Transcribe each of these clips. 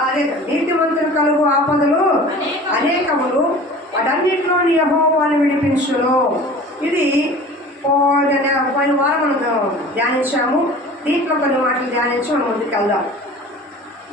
అదే నీతిమంతులు కలుగు ఆపదలు అనేకములు, వాటన్నిటిలో యెహోవాను విడిపించును. ఇది పోయిన వారం మనం ధ్యానించాము. దీంట్లో కొన్ని మాటలు ధ్యానించి మనం ముందుకు వెళ్దాం.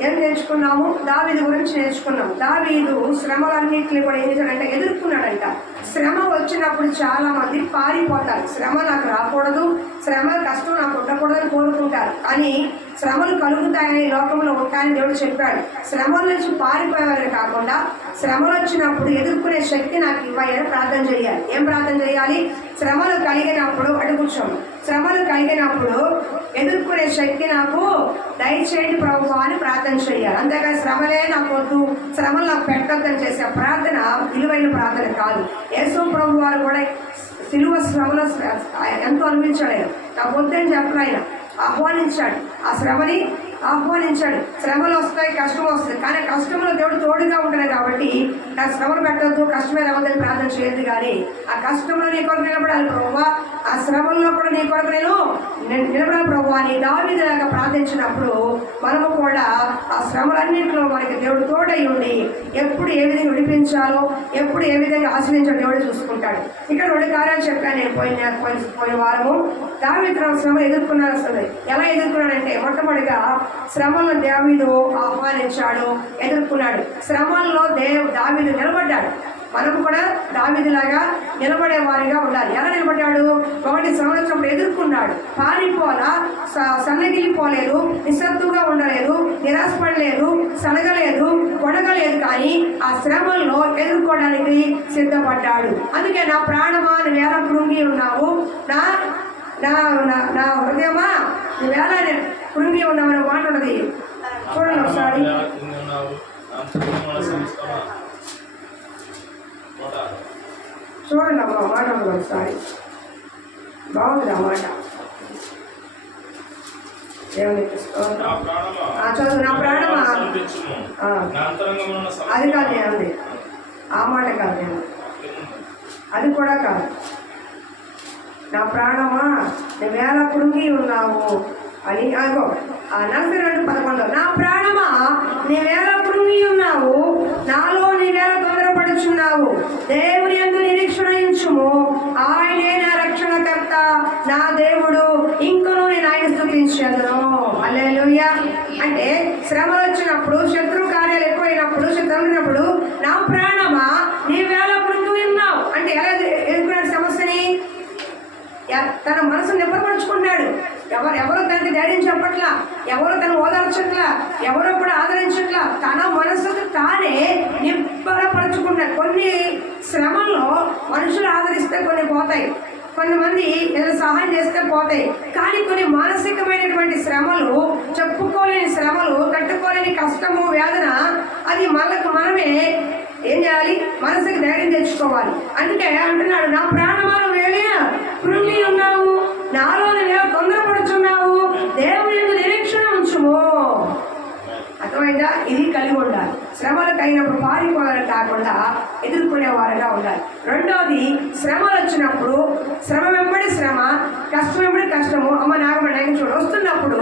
ఏం నేర్చుకున్నాము? దావీదు గురించి నేర్చుకున్నాం. దావీదు శ్రమలన్నింటినీ కూడా ఏం చేశాడంటే ఎదుర్కొన్నాడంట. శ్రమ వచ్చినప్పుడు చాలా మంది పారిపోతారు. శ్రమ నాకు రాకూడదు, శ్రమ కష్టం నాకు ఉండకూడదని కోరుకుంటారు. కానీ శ్రమలు కలుగుతాయని లోకంలో ఉంటాయని దేవుడు చెప్పాడు. శ్రమల నుంచి పారిపోయేవారు కాకుండా శ్రమలు వచ్చినప్పుడు ఎదుర్కొనే శక్తి నాకు ఇవ్వాలని ప్రార్థన చేయాలి. ఏం ప్రార్థన చేయాలి? శ్రమలు కలిగినప్పుడు కూర్చోము. శ్రమలు కలిగినప్పుడు ఎదుర్కొనే శక్తి నాకు దయచేయండి ప్రభువా అని ప్రార్థన చేయాలి. అంతేకాని శ్రమలే నాకు వద్దు, శ్రమలు నాకు పెట్టొద్దని చేసే ప్రార్థన విలువైన ప్రార్థన కాదు. యేసు ప్రభు వారు కూడా సిలువ శ్రమలో ఎంతో అనిపించాడు. నాకు వద్దని చెప్పను, ఆయన ఆహ్వానించాడు. ఆ శ్రమని ఆహ్వానించాడు. శ్రమలు వస్తాయి, కష్టం వస్తుంది, కానీ కష్టంలో దేవుడు తోడుగా ఉంటాడు. కాబట్టి నాకు శ్రమలు పెట్టద్దు, కష్టమే రావద్దని ప్రార్థన చేయద్దు. కానీ ఆ కష్టంలో నీ కొరకు నిలబడాలి ప్రభువా, ఆ శ్రమంలో కూడా నీ కొరకు నేను నిలబడాలి ప్రభువా అని దావీదులాగా ప్రార్థించినప్పుడు మనము కూడా ఆ శ్రమలన్నింటిలో మనకి దేవుడు తోడై ఉండి ఎప్పుడు ఏ విధంగా విడిపించాలో, ఎప్పుడు ఏ విధంగా ఆశ్రయించాలో దేవుడు చూసుకుంటాడు. ఇక్కడ 2 కార్యాలు చెప్పాను నేను పోయిన వారము. దావీదు శ్రమ ఎదుర్కొన్నారు. అసలు ఎలా ఎదుర్కొన్నాడంటే, మొట్టమొదటిగా శ్రమలను దావీదు ఆహ్వానించాడు, ఎదుర్కొన్నాడు. శ్రమల్లో దావీదు నిలబడ్డాడు. మనం కూడా దావీదులాగా నిలబడే వారిగా ఉండాలి. ఎలా నిలబడ్డాడు? ఒకటి శ్రమ వచ్చినప్పుడు ఎదుర్కొన్నాడు, పారిపోలా, సన్నగిలిపోలేదు, నిశ్శబ్దంగా ఉండలేదు, నిరాశపడలేదు, సనగలేదు, కొనగలేదు. కానీ ఆ శ్రమల్లో ఎదుర్కోవడానికి సిద్ధపడ్డాడు. అందుకే నా ప్రాణమా నువ్వు ఎలా కృంగి ఉన్నావు, నా నా నా హృదయమా నువ్వు ఎలా కృంగి ఉన్నామని మాట ఉన్నది. చూడండి ఒకసారి, చూడండి అమ్మా మాట ఉన్నది ఒకసారి. బాగుంది ఆ మాట. చదువు. నా ప్రాణమా, అది కాదు నేను, ఆ మాట కాదు నేను, అది కూడా కాదు. నా ప్రాణమా నువ్వేళ కృంగి ఉన్నావు అని అగో 42:11. నా ప్రాణమా నీవేళ కృంగి ఉన్నావు, నాలో నీవేళ తొందరపడుచున్నావు, దేవుని యందు నిరీక్షణ ఉంచుము, ఆయనే నా రక్షణకర్త, నా దేవుడు, ఇంకనూ నేను ఆయన స్తుతించెదను. హల్లెలూయా. అంటే శ్రమలు వచ్చినప్పుడు, శత్రు కార్యాలు ఎక్కువైనప్పుడు, శత్రువున్నప్పుడు నా ప్రాణమా నీవేళ కృంగి ఉన్నావు అంటే ఎలా ఎదుర్కొన్నాడు సమస్యని? తన మనసును నిబ్బరపరుచుకున్నాడు. ఎవరు తనకి ధైర్యం చెప్పట్లా, ఎవరు తను ఓదార్చట్లా, ఎవరో కూడా ఆదరించట్లా, తన మనసుకు తానే నిబ్బరపరుచుకున్నాడు. కొన్ని శ్రమల్లో మనుషులు ఆదరిస్తే కొన్ని పోతాయి, కొంతమంది ఏదైనా సహాయం చేస్తే పోతాయి. కానీ కొన్ని మానసికమైనటువంటి శ్రమలు, చెప్పుకోలేని శ్రమలు, తట్టుకోలేని కష్టము, వేదన, అది మనమే ఏం చేయాలి? మనసుకి ధైర్యం తెచ్చుకోవాలి. అందుకే అంటున్నాడు, నా ప్రాణమాను వేళ కృంగి ఉన్నావు, నాలో నేను తొందరపడుచున్నావు, దేవుని యందు నిరీక్షణ ఉంచుము. అర్థమైందా? ఇది కలిగి ఉండాలి. శ్రమలకు అయినప్పుడు పారిపోవాలని కాకుండా ఎదుర్కొనే వారిగా ఉండాలి. రెండోది, శ్రమలు వచ్చినప్పుడు శ్రమ వెంబడి శ్రమ, కష్టం వెంబడి కష్టము. అమ్మ నాగమణి చూడు, వస్తున్నప్పుడు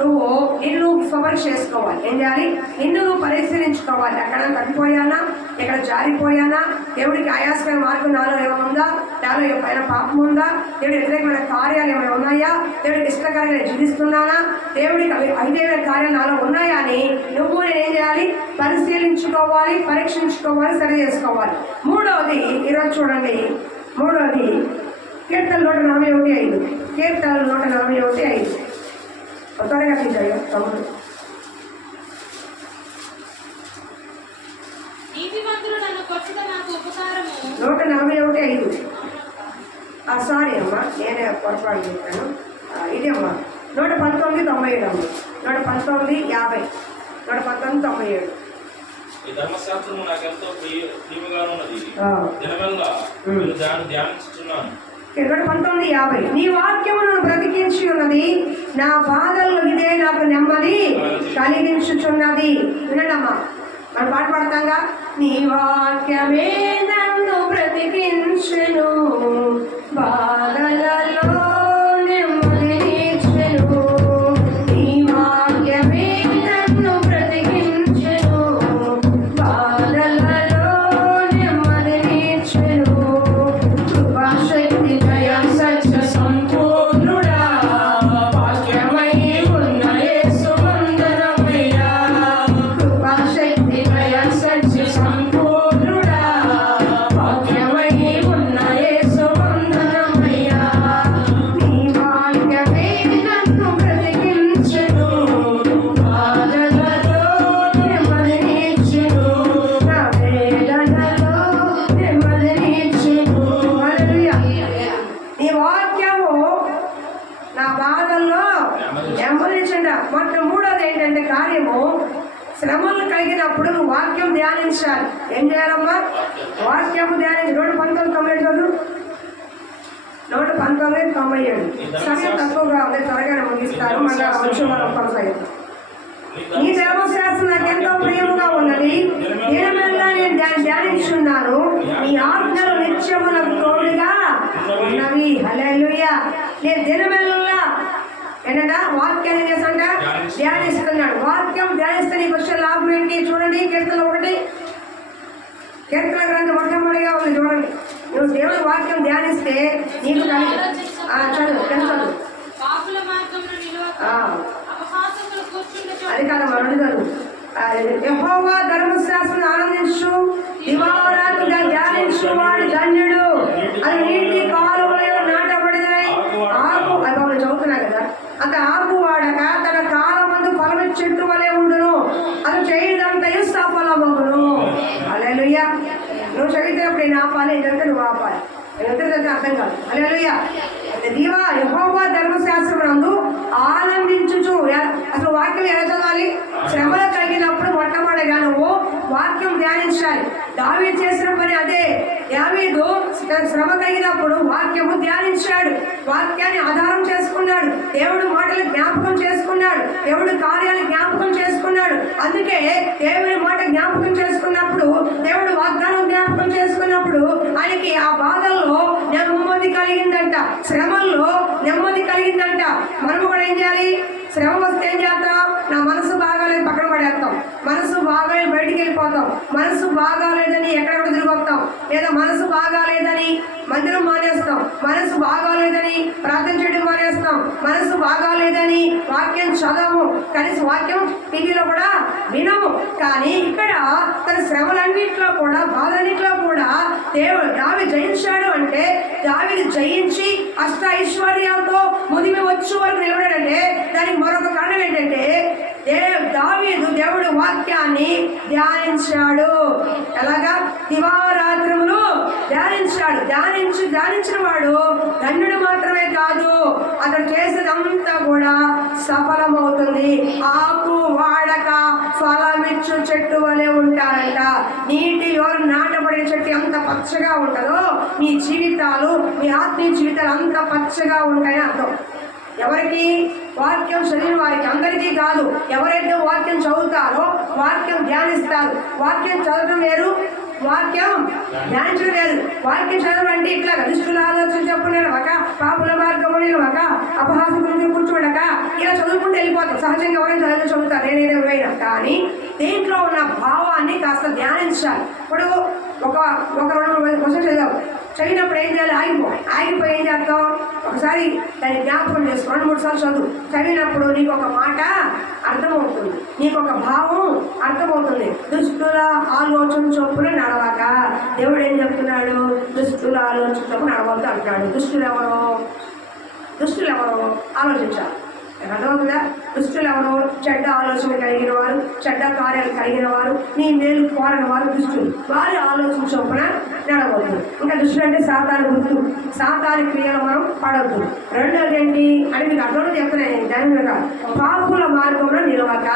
నువ్వు నిన్ను పరీక్ష చేసుకోవాలి. ఏం చేయాలి? నిన్ను నువ్వు పరిశీలించుకోవాలి. ఎక్కడ తగ్గిపోయానా, ఎక్కడ జారిపోయానా, దేవుడికి ఆయాసమైన మార్గం నాలో ఏమైనా ఉందా, నాలో ఏమైనా పాపం ఉందా, దేవుడి వ్యతిరేకమైన కార్యాలు ఏమైనా ఉన్నాయా, దేవుడికి ఇష్టకరంగా జీవిస్తున్నానా, దేవుడికి అవిధేయమైన కార్యాలు నాలో ఉన్నాయా అని నువ్వు నేనేం చేయాలి? పరిశీలించుకోవాలి, పరీక్షించుకోవాలి, సరి చేసుకోవాలి. మూడవది, ఈరోజు చూడండి, మూడవది కీర్తన 141:5. కీర్తన 141:5 త్వరగా తీసాయో తమ్ముడు. 141:5. సారీ అమ్మా, నేనే పొరపాటు చెప్పాను. ఇది అమ్మా 119:97 అమ్మ, 119:50, 119:97. ఈ ధర్మశాస్త్రము నాకెంతో ప్రియముగా ఉన్నది, దినమెల్లా ధ్యానించుచున్నాను. 119:50. నీ వాక్యము నన్ను బ్రతికించి ఉన్నది, నా బాధల్లో ఇదే నాకు నెమ్మది కలిగించుచున్నది. వినడమ్మా, మనం పాట పాడతాంగా, నీ వాక్యమే నన్ను బ్రతికించెను, బాధలలో నెమ్మదినిచ్చెను, నీ వాక్యమే నన్ను బ్రతికించెను. శ్రమలు కలిగినప్పుడు నువ్వు వాక్యం ధ్యానించాలి. ఏం చేయాలమ్మా? వాక్యము ధ్యానించి. 119:97 చదువు. 119:97. సమయం తక్కువగా ఉంది, త్వరగానే ముగిస్తారు. మళ్ళీ వచ్చి మనం కొనసాగిస్తాం. నీ ధర్మశాస్త్రం నాకెంతో ప్రియముగా ఉన్నది, దినమెల్లా నేను ధ్యానించున్నాను. నీ ఆజ్ఞలు నిత్యము నాకు తోడుగా ఉన్నవి. హల్లెలూయా. నేను దినమెల్లా ఏంటంట వాక్యాన్ని చేస్తాంట ధ్యానిస్తున్నాడు. వాక్యం ధ్యానిస్తే నీకు వచ్చే లాభం ఏంటి చూడండి. కీర్తన 1, కీర్తన గ్రంథం మొట్టమొదటిగా ఉంది చూడండి. నువ్వు దేవుడి వాక్యం ధ్యానిస్తే నీకు చదువు తెలుసు. అది కాదమ్మా, 2 చదువు. యెహోవా ధర్మశాస్త్రం ఆనందించు, దివారాత్రి ధ్యానించు వాడి ధన్యుడు. అది నీటి కాలువలో నాటబడినాయి. ఆకు అది చదువుతున్నా కదా. అది ఆకు వాడక తన కాలమందు ఫలము చెట్టు వలె ఉండును, అది చేయడంతయు సఫలమగును. హల్లెలూయా. నువ్వు చదివినప్పుడు నేను ఆపాలి, ఏం చెప్తే నువ్వు ఆపాలి. అర్థం కాదు. హల్లెలూయా. దీవా యెహోవా ధర్మశాస్త్రమునందు ఆనందించుచు. అసలు వాక్యం ఎలా చదవాలి? శ్రమలు కలిగినప్పుడు మొట్టమొదటిగా నువ్వు వాక్యం ధ్యానించాలి. దావీదు చేసిన పని అదే. దావీదు శ్రమ కలిగినప్పుడు వాక్యము ధ్యానించాడు, వాక్యాన్ని ఆధారం చేసుకున్నాడు, దేవుడు మాటలు జ్ఞాపకం చేసుకున్నాడు, దేవుడు కార్యాలు జ్ఞాపకం చేసుకున్నాడు. అందుకే దేవుడి మాట జ్ఞాపకం చేసుకున్నప్పుడు, దేవుడు వాగ్దానం జ్ఞాపకం చేసుకున్నప్పుడు ఆయనకి ఆ బాధల్లో నెమ్మది కలిగిందంట, శ్రమల్లో నెమ్మది కలిగిందంట. మనము కూడా ఏం చేయాలి? శ్రమ వస్తే ఏం చేస్తాం? నా మనసు బాగాలేదు పక్కన పడేస్తాం, మనసు బాగాలేదు బయటికి వెళ్ళిపోతాం, మనసు బాగాలేదని ఎక్కడెక్కడ తిరిగొస్తాం, లేదా మనసు బాగాలేదని మందిరం మానేస్తాం, మనసు బాగాలేదని ప్రార్థన చేయడం మానేస్తాం, మనసు బాగాలేదని వాక్యం చదవము, కనీసం వాక్యం టీవీలో కూడా వినము. కానీ ఇక్కడ తన శ్రమలన్నింటిలో కూడా బాధన్నింటిలో కూడా దావీదు జయించాడు. అంటే దావీదు జయించి అష్ట ఐశ్వర్యాలతో ముదిమి వచ్చే వరకు నిలబడాడంటే దానికి మరొక కారణం ఏంటంటే దావీదు దేవుడు వాక్యాన్ని ధ్యానించాడు. ఎలాగా? దివారాత్రములు ధ్యానించాడు. ధ్యానించిన వాడు ధన్యుడు మాత్రమే కాదు, అతడు చేసేదంతా కూడా సఫలమవుతుంది. ఆకు వాడక ఫలమిచ్చు చెట్టు వలె ఉంటారంట. నీటి యోరు నాటబడిన చెట్టు ఎంత పచ్చగా ఉంటుందో మీ జీవితాలు, మీ ఆత్మీయ జీవితాలు అంత పచ్చగా ఉంటాయని అర్థం. ఎవరికి? వాక్యం చదివిన వారికి, అందరికీ కాదు. ఎవరైతే వాక్యం చదువుతారో, వాక్యం ధ్యానిస్తారు. వాక్యం చదవడం వేరు, వాక్యం ధ్యానించడం వేరు. వాక్యం చదవడం అంటే ఇట్లా దుష్టుల ఆలోచన చెప్పుకునేవక, పాపుల మార్గమునివక, అపహాసం గురించి కూర్చోడక ఇలా చదువుకుంటూ వెళ్ళిపోతాం. సహజంగా ఎవరైనా చదువుతారు, నేనైనా ఎవరైనా. కానీ దీంట్లో ఉన్న భావాన్ని కాస్త ధ్యానించాలి. ఇప్పుడు ఒక 2 క్వశ్చన్ చదివినప్పుడు ఏం చేయాలి? ఆగిపోయి ఏం చేస్తాం? ఒకసారి దాన్ని జ్ఞాపకం చేసుకో, 2-3 సార్లు చదువు. చదివినప్పుడు నీకు ఒక మాట అర్థమవుతుంది, నీకు ఒక భావం అర్థమవుతుంది. దుష్టుల ఆలోచన చొప్పున నడవక. దేవుడు ఏం చెప్తున్నాడు? దుష్టుల ఆలోచన చొప్పున నడవద్దు అంటున్నాడు. దుష్టులు ఎవరో ఆలోచించాలి. అర్థమవుతుందా? దుష్టులు ఎవరో? చెడ్డ ఆలోచన కలిగిన వారు, చెడ్డ కార్యాలు కలిగిన వారు, నీ మేలు కోరని వారు దుష్టులు. వారి ఆలోచన చొప్పున నడవద్దు. ఇంకా దుష్టులు అంటే సాతాను గుర్తు, సాతాను క్రియలు మనం పడవద్దు. రెండోది ఏంటి అని మీకు అర్థంలో చెప్తున్నాను. దాని పాపుల మార్గంలో నిలవక.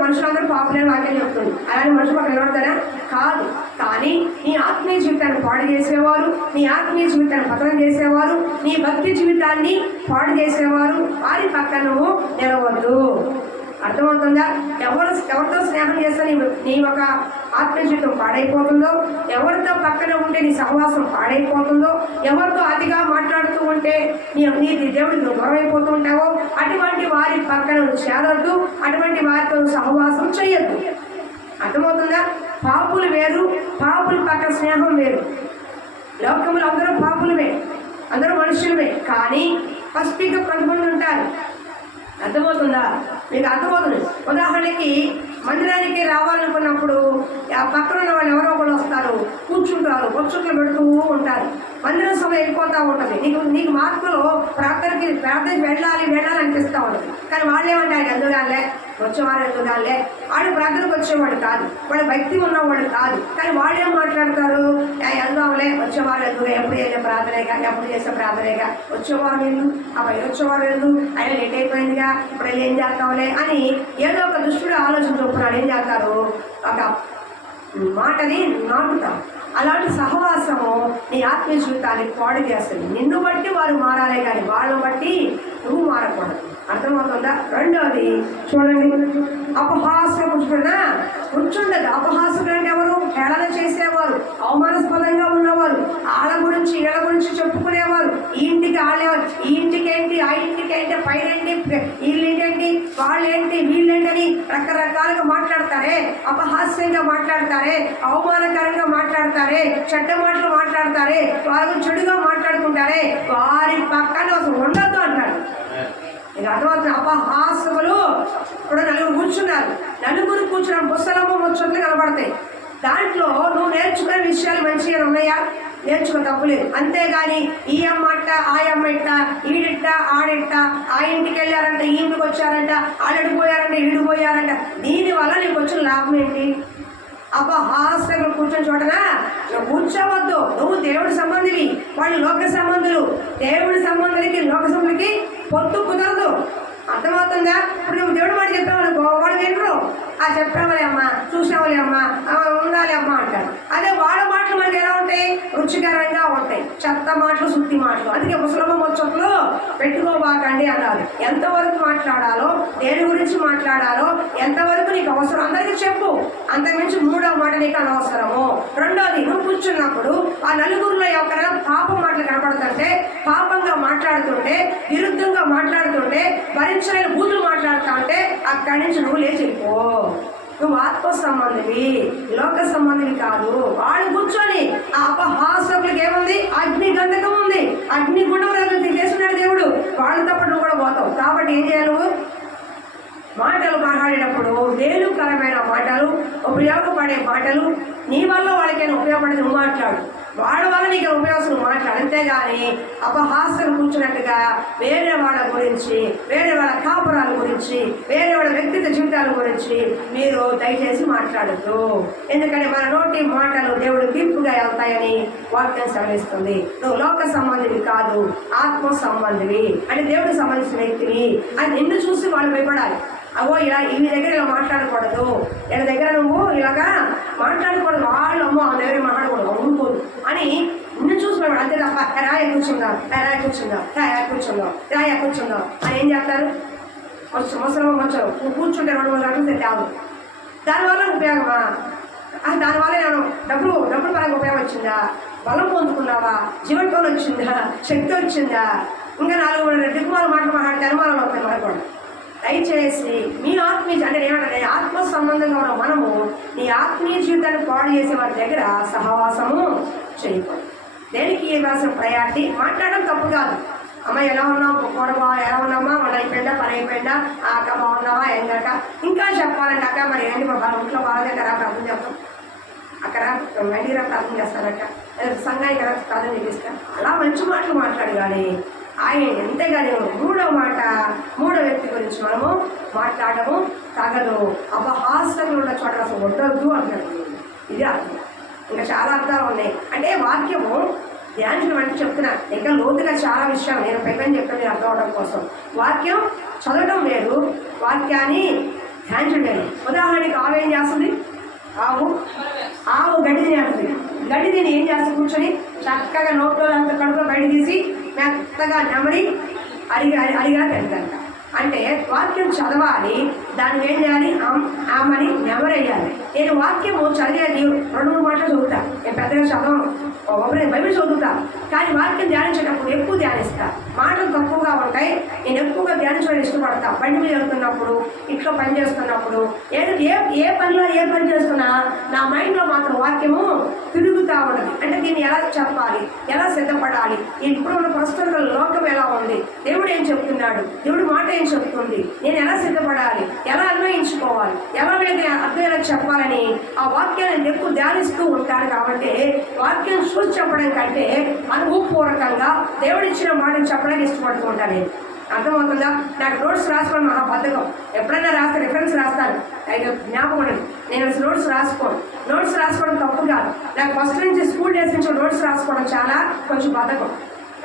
మనుషులందరూ పాపులే వాక్యం చెప్తుంది. అలానే మనుషులు అక్కడ నిలబడతారా? కాదు. కానీ నీ ఆత్మీయ జీవితాన్ని పాడు చేసేవారు, నీ ఆత్మీయ జీవితాన్ని పతనం చేసేవారు, నీ భక్తి జీవితాన్ని పాడు చేసేవారు, వారి పక్కన నువ్వు నిలవద్దు. అర్థమవుతుందా? ఎవరితో స్నేహం చేస్తే నీ ఒక ఆత్మీయ జీవితం పాడైపోతుందో, ఎవరితో పక్కన ఉంటే నీ సహవాసం పాడైపోతుందో, ఎవరితో అతిగా మాట్లాడుతూ ఉంటే నీ దేవుడికి నువ్వు గొడవైపోతూ ఉంటావో అటువంటి వారి పక్కన చేరొద్దు, అటువంటి వారితో సహవాసం చేయొద్దు. అర్థమవుతుందా? పాపులు వేరు, పాపుల పక్కన స్నేహం వేరు. లోకంలో అందరూ పాపులమే, అందరూ మనుషులమే. కానీ ఫస్ట్గా కొంతమంది ఉంటారు. అర్థమవుతుందా? మీకు అర్థమవుతుంది. ఉదాహరణకి మందిరానికి రావాలనుకున్నప్పుడు ఆ పక్కన ఉన్న వాళ్ళు ఎవరో ఒకరు వస్తారు. చేస్తారు, కూర్చుంటారు, ముచ్చట్లు పెడుతూ ఉంటారు. మందిరం సమయం వెళ్ళిపోతూ ఉంటుంది. నీకు మార్పులో ప్రార్థనకి వెళ్ళాలి అనిపిస్తూ ఉంటుంది. కానీ వాళ్ళు ఏమంటారు, ఎందుగాలే వచ్చేవారు, ఎందుగాలే వాడు ప్రార్థనకు వచ్చేవాడు కాదు, వాడు భక్తి ఉన్నవాడు కాదు. కానీ వాళ్ళు ఏం మాట్లాడతారు, వెళ్దాంలే వచ్చేవారు ఎందుకు, ఎప్పుడు వెళ్ళే ప్రార్థనేగా, ఎప్పుడు చేసే ప్రార్థనేగా, వచ్చేవారు వెళ్ళు, ఆ పైన వచ్చేవారు వెళ్ళు, ఆయన లేట్ అయిపోయిందిగా, ఇప్పుడు వెళ్ళి ఏం చేస్తాంలే అని ఏదో ఒక దుష్టుడు ఆలోచన చూపుతున్నాడు. ఏం చేస్తారు, ఒక మాటని నాటుతాం. అలాంటి సహవాసము నీ ఆత్మీయ జీవితానికి పాడు చేస్తుంది. నిన్ను బట్టి వారు మారాలే కానీ వాళ్ళని బట్టి నువ్వు మారకూడదు. అర్థమవుతుందా? రెండవది చూడండి, కూర్చుండదు. అపహాసకులు అంటే ఎవరు? హేళన చేసేవారు, అవమానాస్పదంగా ఉన్నవారు, వాళ్ళ గురించి వీళ్ళ గురించి చెప్పుకునేవారు. ఈ ఇంటికి వాళ్ళేవారు, ఈ ఇంటికి ఏంటి, ఆ ఇంటికి ఏంటి, పైరేంటి, వీళ్ళేంటి, వాళ్ళేంటి, వీళ్ళేంటని రకరకాలుగా మాట్లాడతారే, అపహాస్యంగా మాట్లాడతారే, అవమానకరంగా మాట్లాడతారే, చెడ్డ మాటలు మాట్లాడతారే, వాళ్ళకు చెడుగా మాట్లాడుకుంటారే, వారి పక్కన అసలు ఉండొద్దు అంటాడు. ఇది అర్థమవుతుంది. అపహాసకులు ఇప్పుడు నలుగురు కూర్చున్న పుస్తకము ముచ్చట్లు కనబడతాయి. దాంట్లో నువ్వు నేర్చుకునే విషయాలు మంచిగా ఉన్నాయా, నేర్చుకో, తప్పులేదు. అంతేగాని ఈ అమ్మ అట్ట, ఆ అమ్మ ఇట్ట, ఈడిట్ట, ఆడిట్ట, ఆ ఇంటికి వెళ్ళారంట, ఈ ఇంటికి వచ్చారంట, ఆడడిపోయారంట, ఈడిపోయారంట, దీనివల్ల నీకు వచ్చిన లాభం ఏంటి? అపహాసకులు కూర్చొని చోటనా నువ్వు కూర్చోవద్దు. నువ్వు దేవుడి సంబంధివి, వాళ్ళు లోక సంబంధులు. దేవుడి సంబంధులకి లోక సంబంధులకి పొత్తు కుదరదు. అర్థమవుతుందా? ఇప్పుడు నువ్వు దేవుడు మాట చెప్పావనుకో, వాడు వినరు. ఆ చెప్పావలే అమ్మ, చూసావలే అమ్మ, ఉండాలి అమ్మ అంటారు. అదే వాళ్ళ మాటలు మనకి ఎలా ఉంటాయి? రుచికరంగా ఉంటాయి. చెత్త మాటలు, శుద్ధి మాటలు. అందుకే ముసలమ్మ ముచ్చట్లు పెట్టుకోబాకండి అన్నారు. ఎంతవరకు మాట్లాడాలో, దేని గురించి మాట్లాడాలో, ఎంతవరకు నీకు అవసరం అందరికీ చెప్పు. అంతకుమించి మూడవ మాట నీకు అనవసరము. రెండోది, నువ్వు కూర్చున్నప్పుడు ఆ నలుగురిలో ఎవరైనా పాపం మాటలు కనపడుతుంటే, పాపంగా మాట్లాడుతుంటే, విరుద్ధంగా మాట్లాడుతుంటే, భరించలేని బూతులు మాట్లాడుతూ ఉంటే అక్కడి నుంచి నువ్వు లేచిపో. నువ్వు ఆత్మ సంబంధివి, లోక సంబంధివి కాదు. వాళ్ళు కూర్చొని ఆ అపహాసకులకి ఏముంది? అగ్ని గంధకం ఉంది, అగ్ని గుండం చేస్తున్నాడు దేవుడు. వాళ్ళతో పాటు నువ్వు కూడా పోతావు. కాబట్టి ఏం చేయాలి? నువ్వు మాటలు మాట్లాడేటప్పుడు మేలుకరమైన మాటలు, ఉపయోగపడే మాటలు, నీ వల్ల వాళ్ళకైనా ఉపయోగపడేది నువ్వు మాట్లాడు, వాళ్ళ వల్ల నీకు ఉపయోగం మాట్లాడు. అంతేగాని అపహాస్యం కూర్చున్నట్టుగా వేరే వాళ్ళ గురించి, వేరే వాళ్ళ కాపురాల గురించి, వేరే వాళ్ళ వ్యక్తిగత జీవితాల గురించి మీరు దయచేసి మాట్లాడద్దు. ఎందుకంటే మన నోటి మాటలు దేవుడు తీర్పుగా వెళ్తాయని వాక్యం సెలవిస్తుంది. నువ్వు లోక సంబంధివి కాదు, ఆత్మ సంబంధివి. అంటే దేవుడికి సంబంధించిన వ్యక్తివి అని నిన్ను చూసి వాళ్ళు భయపడాలి. అవో ఇలా ఈ దగ్గర ఇలా మాట్లాడకూడదు, వీళ్ళ దగ్గర నువ్వు ఇలాగా మాట్లాడకూడదు, వాళ్ళు అమ్మో ఆ దగ్గర మాట్లాడకూడదు, అవునుకోదు అని నిన్ను చూసుకున్నాడు. అంతే తప్ప రాయ కూర్చుందాం, రాయ కూర్చుందాం, రాయ కూర్చుందాం అని ఏం చేస్తారు? ముసలమ్మ వచ్చారు, నువ్వు కూర్చుంటే 2-3 గంటలు తేవు. దానివల్ల ఉపయోగమా? దానివల్ల నేను డబ్బులు పరంగా ఉపయోగం వచ్చిందా? బలం పొందుకున్నావా? జీవత్వం వచ్చిందా? శక్తి వచ్చిందా? ఇంకా 4 దిక్కుమాల మాటలు మాట్లాడితే అనుమానాలు అవుతాయి మనకు కూడా. దయచేసి మీ ఆత్మీయ అంటే ఏమంటే ఆత్మ సంబంధంగా ఉన్న మనము నీ ఆత్మీయ జీవితాన్ని పాడు చేసే వారి దగ్గర సహవాసము చేయకూడదు. దేనికి ఇవ్వాల్సిన ప్రయారిటీ మాట్లాడడం తప్పు కాదు. అమ్మ ఎలా ఉన్నావు, కూడబా ఎలా ఉన్నామా, మన అయిపోయిందా, పని అయిపోయిందా, అక్క బాగున్నావా, ఏంటక్క, ఇంకా చెప్పాలంటే అక్క మరి ఏంటి మా ఇంట్లో బాగాలేక రా ప్రార్థన చేస్తాం, అక్కడ మళ్ళీరా ప్రార్థన చేస్తానక్క, సంఘానికి కదా ప్రార్థన చేపిస్తా, అలా మంచి మాటలు మాట్లాడు. కానీ ఆయన ఎంతగానో మూడో వ్యక్తి గురించి మనము మాట్లాడము తగదు. అపహాస్యములు ఉన్న చోట అసలు ఉండొద్దు అంటారు. ఇది అర్థం. ఇంకా చాలా అర్థాలు ఉన్నాయి. అంటే వాక్యము ధ్యానించడం అంటే చెప్తున్నా, ఇంకా లోతుగా చాలా విషయాలు నేను పెద్దని చెప్పండి అర్థం అవడం కోసం. వాక్యం చదవడం వేరు, వాక్యాన్ని ధ్యానించడం వేరు. ఉదాహరణకి ఆవు ఏం చేస్తుంది? ఆవు గడ్డి తినేస్తుంది. గడ్డి తిని ఏం చేస్తుంది? కూర్చొని చక్కగా నోట్లో అంత కడుపులో బయట తీసి మెత్తగా నెమరి అడిగా తింటారంట. అంటే వాక్యం చదవాలి, దాన్ని ఏం చేయాలి? ఆమెని నెమరేయాలి. నేను వాక్యము చదివేది 2-3 మాటలు చదువుతా, నేను పెద్దగా చదవను, బైబిల్ చదువుతా. కానీ వాక్యం ధ్యానించేటప్పుడు ఎక్కువ ధ్యానిస్తా. మాటలు తక్కువగా ఉంటాయి, నేను ఎక్కువగా ధ్యానించడం ఇష్టపడతా. బండి మీద వెళ్తున్నప్పుడు, ఇంట్లో పని చేస్తున్నప్పుడు, ఏ పని చేస్తున్నా నా మైండ్లో మాత్రం వాక్యము తిరుగుతూ ఉండదు. అంటే దీన్ని ఎలా చెప్పాలి, ఎలా సిద్ధపడాలి, ఇప్పుడు ఉన్న ప్రస్తుత లోకం ఎలా ఉంది, దేవుడు ఏం చెప్తున్నాడు, దేవుడు మాట ఏం చెప్తుంది, నేను ఎలా సిద్ధపడాలి, ఎలా అన్వయించుకోవాలి, ఎలా వీళ్ళకి అర్థం చెప్పాలని ఆ వాక్యాన్ని ఎక్కువ ధ్యానిస్తూ ఉంటాను. కాబట్టి వాక్యం చూసి చెప్పడం కంటే అనుభవపూర్వకంగా దేవుడిచ్చిన మాటను చెప్పడానికి ఇష్టపడుతూ ఉంటాను. నేను అర్థమవుతుందా? నాకు నోట్స్ రాసుకోవడం మహా బద్ధకం. ఎప్పుడైనా రాస్తే రిఫరెన్స్ రాస్తాను, జ్ఞాపకం నేను నోట్స్ రాసుకోను. నోట్స్ రాసుకోవడం తప్పు కాదు. నాకు ఫస్ట్ నుంచి స్కూల్ డేస్ నుంచి నోట్స్ రాసుకోవడం చాలా కొంచెం బద్ధకం.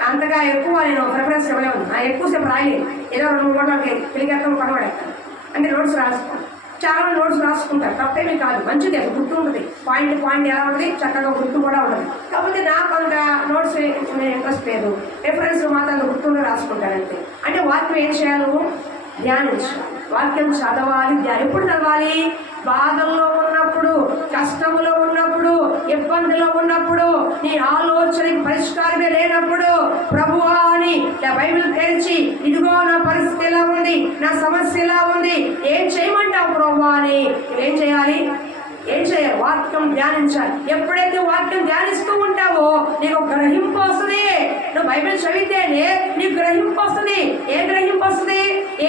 అంతగా ఎక్కువ నేను ప్రిఫరెన్స్ ఇవ్వలేము. ఎక్కువసేపు రాయలేదు. ఏదో 2-3 గంటలకి తిరిగేస్తాం, కనబడేస్తాను. అంటే నోట్స్ రాసుకోను. చాలా నోట్స్ రాసుకుంటారు, తప్పేమీ కాదు, మంచిదే, గుర్తు ఉంటుంది. పాయింట్ ఎలా ఉంటుంది, చక్కగా గుర్తు కూడా ఉంటుంది. కాకపోతే నాకు అంత నోట్స్ ఇంట్రెస్ట్ లేదు. రిఫరెన్స్ మాత్రం గుర్తుగా రాసుకుంటానంతే. అంటే వాక్యం ఏం చేయాలి? నువ్వు ధ్యానించాలి. వాక్యం చదవాలి. ఎప్పుడు చదవాలి? బాధల్లో ఉన్నప్పుడు, కష్టంలో ఉన్నప్పుడు, ఇబ్బందిలో ఉన్నప్పుడు, నీ ఆలోచనకి పరిష్కారమే లేనప్పుడు ప్రభువా అని బైబిల్ తెరిచి, ఇదిగో నా పరిస్థితి ఎలా ఉంది, నా సమస్య ఎలా ఉంది, ఏం చేయమంటావు ప్రభువా అని ఏం చేయాలి? వాక్యం ధ్యానించాలి. ఎప్పుడైతే వాక్యం ధ్యానిస్తూ ఉంటావో నీకు గ్రహింపు వస్తుంది. నువ్వు బైబిల్ చదివితేనే నీకు గ్రహింపు వస్తుంది. ఏం గ్రహింపు వస్తుంది?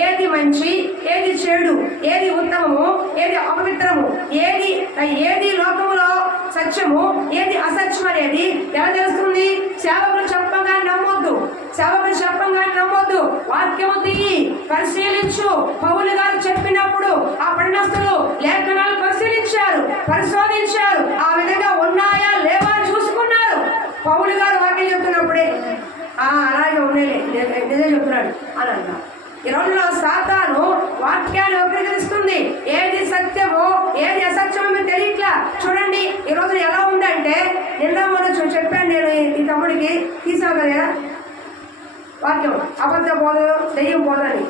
ఏది మంచి, ఏది చెడు, ఏది ఉత్తమము, ఏది అపవిత్రము, ఏది లోకములో సత్యము, ఏది అసత్యం అనేది ఎలా తెలుస్తుంది? సేవకులు చెప్పంగానే నమ్మొద్దు. వాక్యము తీయి, పరిశీలించు. పౌలు గారు చెప్పినప్పుడు ఆ పన్నస్తులు లేఖనాలు పరిశోధించారు. ఆ విధంగా ఉన్నాయా లేవా అని చూసుకున్నారు. పౌలు గారు వాక్యం చెప్తున్నప్పుడే అలాగే ఉన్నాయి, నిజం చెప్తున్నాడు అని అన్నారు. ఈ రోజున సాతాను వాక్యాన్ని వక్రీకరిస్తుంది. ఏది సత్యమో ఏది అసత్యమో మీకు తెలియట్లా. చూడండి ఈ రోజు ఎలా ఉందంటే, నిన్న మొన్న చెప్పాను నేను ఈ తమ్ముడికి, తీసావు కదా వాక్యం, అబద్ధ బోధ, దెయ్యం బోధ అని.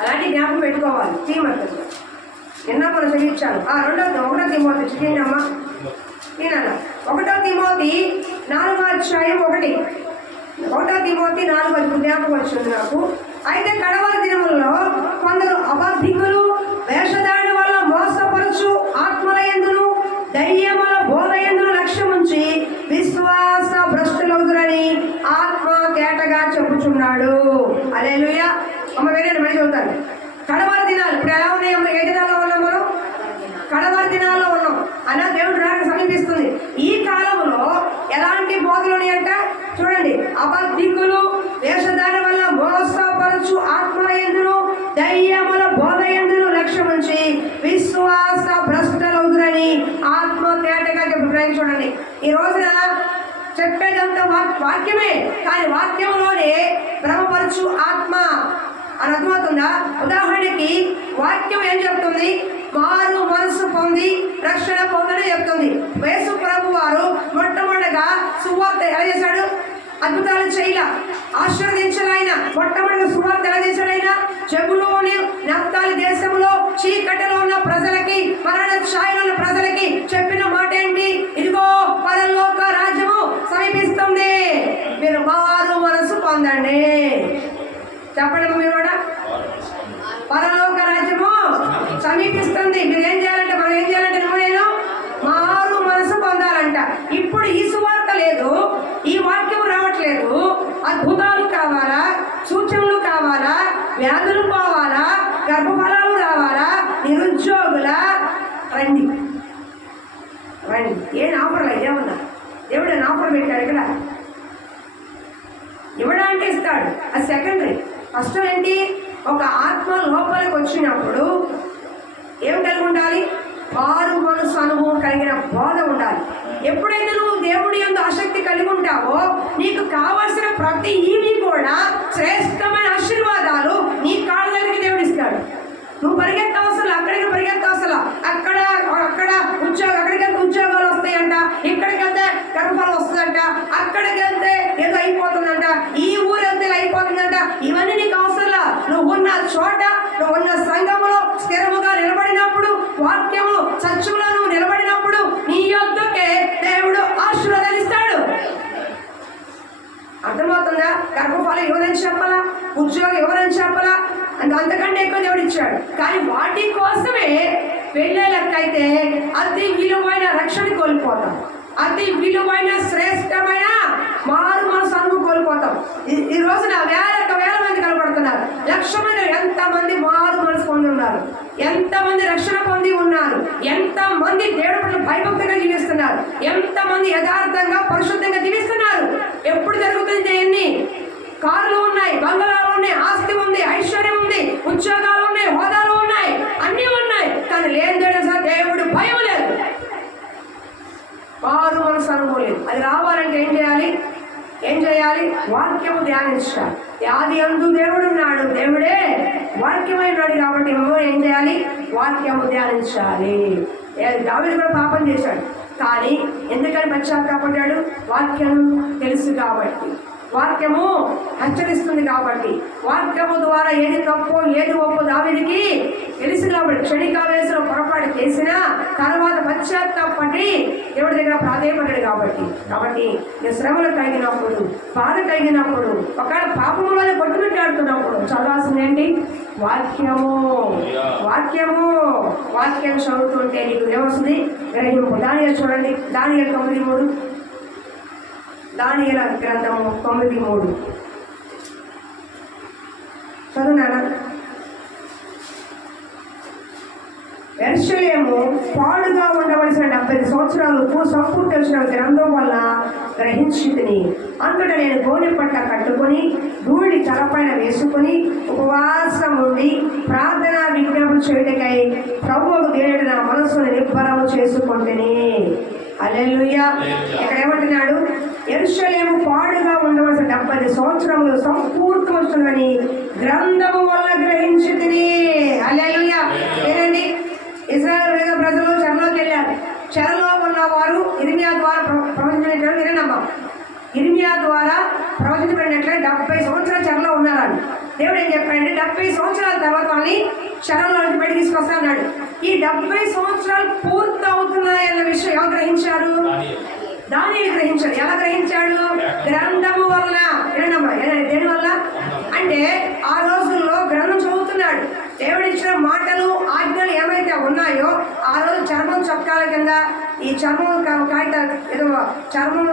అలాంటి జ్ఞాపకం పెట్టుకోవాలి. తీమంటుంది నిన్న మనం చదివించాను. 1 తిమోతి చదివిందమ్మా. నేనన్న 1 తిమోతి 4:1. 1 తిమోతి 4 జ్ఞాపకం వచ్చింది నాకు. అయితే కడవరి దినములలో కొందరు అబద్ధికులు వేషధారణ వల్ల మోసపరచు ఆత్మల యందును దయ్యముల బోధ యందును లక్ష్యముంచి విశ్వాస భ్రష్టులవుదురని ఆత్మ తేటగా చెప్పుచున్నాడు. హల్లెలూయా. అమ్మ వేరే మళ్ళీ చదువుతాను. కడవరి దినాలు ఇప్పుడు ఎలా ఉన్నాయి? ఏ దినాల్లో ఉన్నాం మనం? కడవరి దినాల్లో ఉన్నాం. అలా దేవుడు రాక సమీపిస్తుంది. ఈ కాలంలో ఎలాంటి బోధలు ఉన్నాయంట చూడండి. అబద్ధికులు వేషధారణ వల్ల మోసపరచు ఆత్మల యందును దయ్యముల బోధ యందును లక్ష్యముంచి విశ్వాస భ్రష్టులవుదురని ఆత్మ తేటగా చెప్పుతున్నాయి. చూడండి ఈ రోజున చెప్పేదంతా వాక్యమే, కానీ వాక్యంలోనే భ్రమపరచు ఆత్మ అని అర్థమవుతుందా? ఉదాహరణకి వాక్యం ఏం చెప్తుంది? మారు మనసు పొంది రక్షణ పొందని చెప్తుంది. యేసు ప్రభు వారు మొట్టమొదటిగా సువార్త ఎలా చేశాడు? అద్భుతాలు చేయలా, ఆశీర్వదించాలి. ఆయన మొట్టమొదటిగా సువార్త ఎలా చేశాడు? ఆయన చెబులోని నఫ్తాలి దేశంలో చీకటిలో ఉన్న ప్రజలకి, మరణ ఛాయలో ఉన్న ప్రజలకి చెప్పిన మాట ఏంటి? ఇదిగో పరలోక రాజ్యము సమీపిస్తుంది, మీరు మారు మనసు పొందండి. చెప్పండి మీరు కూడా, పరలోక రాజ్యము సమీపిస్తుంది. మీరు ఏం చేయాలంటే, మనం ఏం చేయాలంటే నేను మారు మనసు పొందాలంట. ఇప్పుడు ఈ సువార్త లేదు, ఈ వాక్యం రావట్లేదు. అద్భుతాలు కావాలా, సూచనలు కావాలా, వ్యాధులు పోవాలా, గర్భఫలాలు రావాలా, నిరుద్యోగుల రండి. ఏం ఆఫర్లు ఏమన్నా? దేవుడు ఆఫర్ పెట్టాడు ఇక్కడ. ఇవ్వడానికి ఇస్తాడు, అది సెకండరీ. ఫస్ట్ ఏంటి? ఒక ఆత్మ లోపలికి వచ్చినప్పుడు ఏం కలిగి ఉండాలి? మారు మనసు అనుభవం కలిగిన బోధ ఉండాలి. ఎప్పుడైతే నువ్వు దేవుడి యందు ఆసక్తి కలిగి ఉంటావో నీకు కావలసిన ప్రతి ఈవి కూడా శ్రేష్టమైన ఆశీర్వాదాలు నీ కాళ్ళ దగ్గరికి దేవుడు ఇస్తాడు. నువ్వు పరిగెత్తవసలు, అక్కడికి పరిగెత్తవసలు, అక్కడ అక్కడికి వెళ్తే ఉద్యోగాలు వస్తాయంట, ఇక్కడికి వెళ్తే గర్భఫలం వస్తుందంట, అక్కడికి వెళ్తే ఏదో అయిపోతుందంట, ఈ ఊరు వెళ్తే అయిపోతుందంట. ఇవన్నీ నీకు అవసరంలా. నువ్వు ఉన్న చోట, నువ్వు ఉన్న సంఘములో స్థిరముగా నిలబడినప్పుడు, వాక్యము సత్యములో నువ్వు నిలబడినప్పుడు నీ యొద్దకే దేవుడు ఆశీర్వదిస్తాడు. అర్థమవుతుందా? గర్భఫలం ఎవరని చెప్పాలా, ఉద్యోగం ఎవరని చెప్పాలా, అంతకంటే ఎక్కువ దేవుడు ఇచ్చాడు. కానీ వాటి కోసమే వెళ్ళే లెక్క అయితే అతి విలువైన రక్షణ కోల్పోతాం, అతి విలువైన శ్రేష్టమైన మారు మనసు అనుభవం కోల్పోతాం. ఈ రోజున వేల మంది కనపడతారు. రక్షించబడుతున్నారు. 1,00,000 మంది ఎంతమంది మారు మనసు పొంది ఉన్నారు, ఎంతమంది రక్షణ పొంది ఉన్నారు, ఎంతమంది దేవుడి పట్ల భయభక్తిగా జీవిస్తున్నారు, ఎంతమంది యథార్థంగా పరిశుద్ధంగా జీవిస్తున్నారు. ఎప్పుడు జరుగుతుంది? ఎన్ని కార్లు ఉన్నాయి, బంగాళాలు ఉన్నాయి, ఆస్తి ఉంది, ఐశ్వర్యం ఉంది, ఉద్యోగాలు ఉన్నాయి, హోదాలు ఉన్నాయి, అన్నీ ఉన్నాయి. కానీ లేని దేవుడు భయం లేదు, మారు మనసు అనుకోలేదు. అది రావాలంటే ఏం చేయాలి? వాక్యము ధ్యానించాలి. ఆది యందు దేవుడు ఉన్నాడు, దేవుడే వాక్యమై ఉన్నాడు. కాబట్టి మేము ఏం చేయాలి? వాక్యము ధ్యానించాలి. దావీదు కూడా పాపం చేశాడు, కానీ ఎందుకని పశ్చాత్తాపడ్డాడు? వాక్యం తెలుసు కాబట్టి, వాక్యము హెచ్చరిస్తుంది కాబట్టి, వాక్యము ద్వారా ఏది తప్పో ఏది ఒప్పో దావీదుకి తెలుసు కాబట్టి క్షణికావేశంలో పొరపాటు చేసినా తర్వాత పశ్చాత్తాపడి దేవుడి దగ్గర ప్రాధేయపడ్డాడు. కాబట్టి నేను శ్రమలు కలిగినప్పుడు, బాధ కలిగినప్పుడు, ఒకవేళ పాపములోనే కొట్టుమిట్టాడుతున్నప్పుడు చదవాల్సింది ఏంటి? వాక్యం చదువుతుంటే నీకు ఏమొస్తుంది? గ్రహింపు. దానియేలు చూడండి, దానియేలు 9:3, దానియేలు గ్రంథము 9:3 చదువునానా? యెరూషలేము పాడుగా ఉండవలసిన 70 సంవత్సరాలకు సంపూర్ణ గ్రంథం వల్ల గ్రహించితిని. అంతటా నేను గోనె పట్ట కట్టుకొని ధూళి తలపైన వేసుకొని ఉపవాసం ఉండి ప్రార్థన విజ్ఞాపన చేయటకై ప్రభువుకు దేవుడు నా మనస్సును నిబ్బరము చేసుకుంటేనే. హల్లెలూయా. ఇక్కడ ఏమంటున్నాడు? యెరూషలేము పాడుగా ఉండవలసిన 70 సంవత్సరములు సంపూర్ణమని గ్రంథము వల్ల గ్రహించితిని. హల్లెలూయా. ఏనండి, ఇశ్రాయేలు ప్రజలు చెరలోకి వెళ్ళారు. చెరలో ఉన్నవారు ఇర్మియా ద్వారా ప్రవచించినట్లు వినమ్మా. ఇర్మియా ద్వారా ప్రవచించబడినట్లే 70 సంవత్సరాలు చెరలో ఉన్నారని దేవుడు ఏం చెప్పాడంటే 70 సంవత్సరాల తర్వాత వాళ్ళని చెరలో నుంచి బయట తీసుకొస్తా అన్నాడు. ఈ 70 సంవత్సరాలు పూర్తి అవుతున్నాయన్న విషయం ఎవరు గ్రహించారు? దానియేలు గ్రహించాడు. ఎలా గ్రహించాడు? గ్రంథము వల్ల. దేని వల్ల అంటే ఆ రోజుల్లో గ్రంథం చదువుతున్నాడు. దేవుడిచ్చిన మాటలు ఆజ్ఞలు ఏమైతే ఉన్నాయో ఆ రోజు చర్మం చొక్కాల కింద ఈ చర్మం కాగితాలు ఏదో చర్మం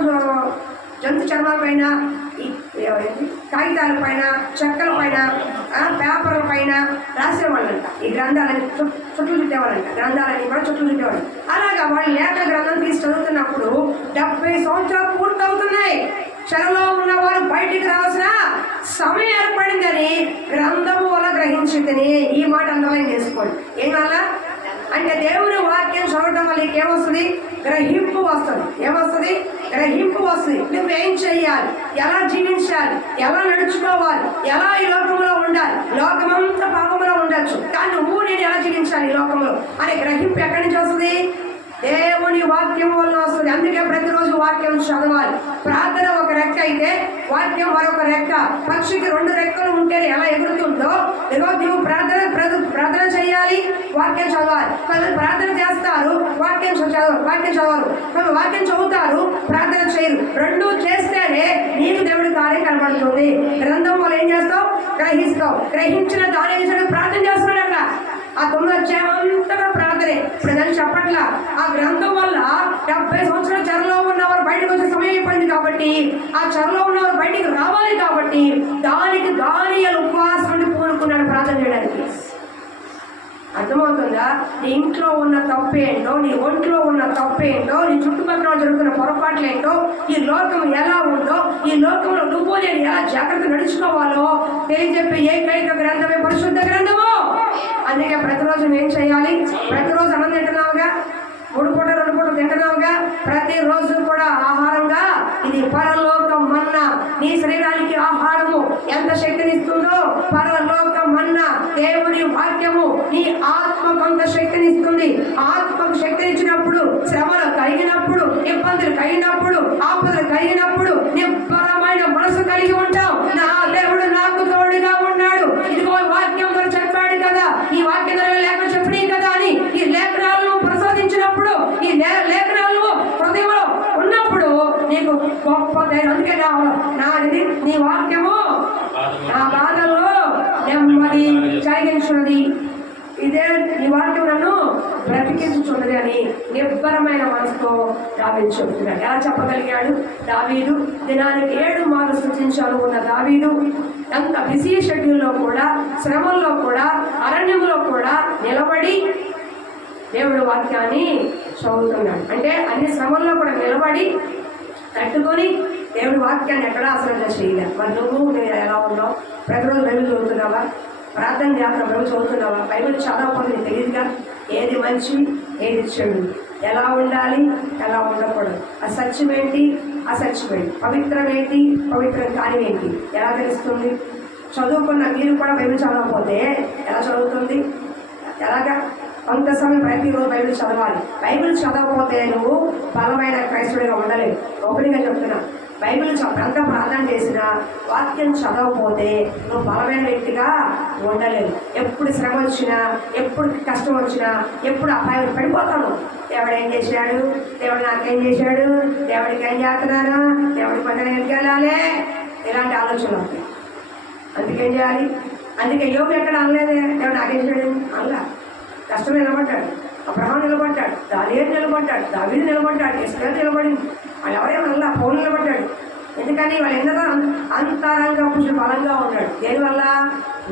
జంతు చర్మాల పైన, కాగితాల పైన, చెక్కల పైన, పేపర్ల పైన రాసేవాళ్ళంట. ఈ గ్రంథాలని చుట్టూ చుట్టేవాళ్ళంట. గ్రంథాలని కూడా చుట్టూ చుట్టేవాళ్ళు. అలాగా వాళ్ళు లేఖ గ్రంథం తీసి చదువుతున్నప్పుడు 70 సంవత్సరాలు పూర్తి అవుతున్నాయి. చెరలో ఉన్నవారు బయటికి రావాల్సిన సమయం ఏర్పడిందని గ్రంథము వల్ల గ్రహించిందని. ఈ మాట అండర్లైన్ చేసుకోండి. ఏమల్ల అంటే దేవుని వాక్యం చదవడం వల్ల ఏమొస్తుంది? గ్రహింపు వస్తుంది. ఏమొస్తుంది? గ్రహింపు వస్తుంది. నువ్వేం చెయ్యాలి, ఎలా జీవించాలి, ఎలా నడుచుకోవాలి, ఎలా ఈ లోకంలో ఉండాలి. లోకమంతా పాపంలో ఉండొచ్చు, కానీ నువ్వు నేను ఎలా జీవించాలి ఈ లోకంలో అనే గ్రహింపు ఎక్కడి నుంచి వస్తుంది? దేవుని వాక్యం వల్ల వస్తుంది. అందుకే ప్రతిరోజు వాక్యం చదవాలి. ప్రార్థన ఒక రెక్క అయితే వాక్యం మరొక రెక్క. పక్షికి 2 రెక్కలు ఉంటేనే ఎలా ఎగురుతుందో నువ్వు ప్రార్థన చేయాలి, వాక్యం చదవాలి. కొందరు ప్రార్థన చేస్తారు, వాక్యం చదవరు. కొందరు వాక్యం చదువుతారు, ప్రార్థన చేయరు. 2 చేస్తేనే నీకు దేవుడి కార్యం కనబడుతుంది. గ్రంథం వల్ల ఏం చేస్తావు? గ్రహిస్తావు. గ్రహించిన దాని ప్రార్థన చేస్తున్నాడు. అక్కడ ఆ 9 అధ్యాయమంతా ప్రార్థనే. ఇప్పుడు దాన్ని చెప్పట్లా. ఆ గ్రంథం వల్ల 70 సంవత్సరాలు చెరలో ఉన్నవారు బయటకు వచ్చే సమయం అయిపోయింది కాబట్టి, ఆ చెరలో ఉన్నవారు బయటికి రావాలి కాబట్టి దానికి దానియేలు ఉపవాసం నుండి పూనుకున్నాడు ప్రార్థన చేయడానికి. అర్థమవుతుందా? నీ ఇంట్లో ఉన్న తప్పేంటో, నీ ఒంట్లో ఉన్న తప్పేంటో, నీ చుట్టుపక్కల జరుగుతున్న పొరపాట్లు ఏంటో, ఈ లోకం ఎలా ఉందో, ఈ లోకంలో నువ్వు నేను ఎలా జాగ్రత్త నడుచుకోవాలో తెలియజెప్పే ఏకైక గ్రంథమే పరిశుద్ధ గ్రంథము. అందుకే ప్రతిరోజు ఏం చేయాలి? ప్రతిరోజు అన్నం తింటున్నావుగా, 3 పూట 2 పూటలు తింటున్నావుగా, ప్రతిరోజు కూడా ఆహారంగా ఇది పరలోకం మన్నా. నీ శరీరానికి ఆహారము ఎంత శక్తినిస్తుందో పరలోకం మన్నా దేవుని వాక్యము నీ ఆత్మకు అంత శక్తినిస్తుంది. ఆత్మకు శక్తినిచ్చినప్పుడు, శ్రమలు కలిగినప్పుడు, ఇబ్బందులు కలిగినప్పుడు, ఆపదలు కలిగినప్పుడు నిబ్బరమైన మనసు కలిగి ఉంటావు. నా దేవుడు నాకు తోడుగా ఉన్నాడు, ఇదిగో వాక్యం ద్వారా చెప్పాడు కదా, ఈ వాక్యం లేఖ చెప్పినాయి కదా అని ఈ లేఖనాలను ప్రసాదించినప్పుడు, ఈ లేఖనాలను హృదయంలో ఉన్నప్పుడు నీకు గొప్ప ధైర్యం. అందుకే నాది నీ వాక్యము నా బాధల్లో నెమ్మది కలిగించున్నది. ఇదే నీ వాక్యం నన్ను బ్రతికించుచున్నది అని నిబ్బరమైన మనసుతో దావీదు చెబుతున్నాడు. ఎలా చెప్పగలిగాడు? దావీదు దినానికి 7 మార్లు స్తుతించాను ఉన్న దావీదు అంత బిజీ షెడ్యూల్లో కూడా, శ్రమల్లో కూడా, అరణ్యంలో కూడా నిలబడి దేవుడి వాక్యాన్ని చదువుతున్నాడు. అంటే అన్ని శ్రమల్లో కూడా నిలబడి తట్టుకొని దేవుడి వాక్యాన్ని ఎక్కడా అశ్రద్ధ చేయలేదు. మరి నువ్వు ఎలా ఉన్నావు? ప్రతిరోజు బైబిల్ చదువుతున్నావా? ప్రార్థన చేస్తున్నా బైబిల్ చదువుతున్నావా? బైబిల్ చదవకపోతే నీకు తెలియదుగా ఏది మంచి ఏది చెడు, ఎలా ఉండాలి ఎలా ఉండకూడదు, అసత్యం ఏంటి అసత్యం ఏంటి, పవిత్రం ఏంటి పవిత్రం కాని ఏంటి ఎలా తెలుస్తుంది? చదువుకున్న మీరు కూడా బైబిల్ చదవకపోతే ఎలా చదువుతుంది? ఎలాగా? కొంత సమయం ప్రతిరోజు బైబిల్ చదవాలి. బైబిల్ చదవకపోతే నువ్వు బలమైన క్రైస్తవుడిగా ఉండలేవు. ఓపెనింగ్గా చెప్తున్నా, బైబిల్ ఎంత ప్రార్థన చేసినా వాక్యం చదవకపోతే నువ్వు బలమైన వ్యక్తిగా ఉండలేవు. ఎప్పుడు శ్రమ వచ్చినా, ఎప్పుడు కష్టం వచ్చినా, ఎప్పుడు అపాయం పడిపోతాను. దేవుడు ఏం చేశాడు? దేవుడు నాకేం చేశాడు? దేవుడికి ఏం చేస్తున్నాను? దేవుడి పని ఎందుకు వెళ్ళాలి? ఇలాంటి ఆలోచనలు వస్తాయి. అందుకేం చేయాలి? అందుకే యోగు ఎక్కడ అనలేదే దేవుడు నాకేం చేయడు అలా. కష్టం నిలబడ్డాడు, అబ్రహాం నిలబడ్డాడు, దానియేలు నిలబడ్డాడు, దావీదు నిలబడ్డాడు, ఎస్తేరు నిలబడింది. వాళ్ళు ఎవరేమన్నా పౌలు నిలబడ్డాడు. ఎందుకని వాళ్ళు ఎందరో అంతరంగ పురుషుడు బలంగా ఉన్నాడు. దేనివల్ల?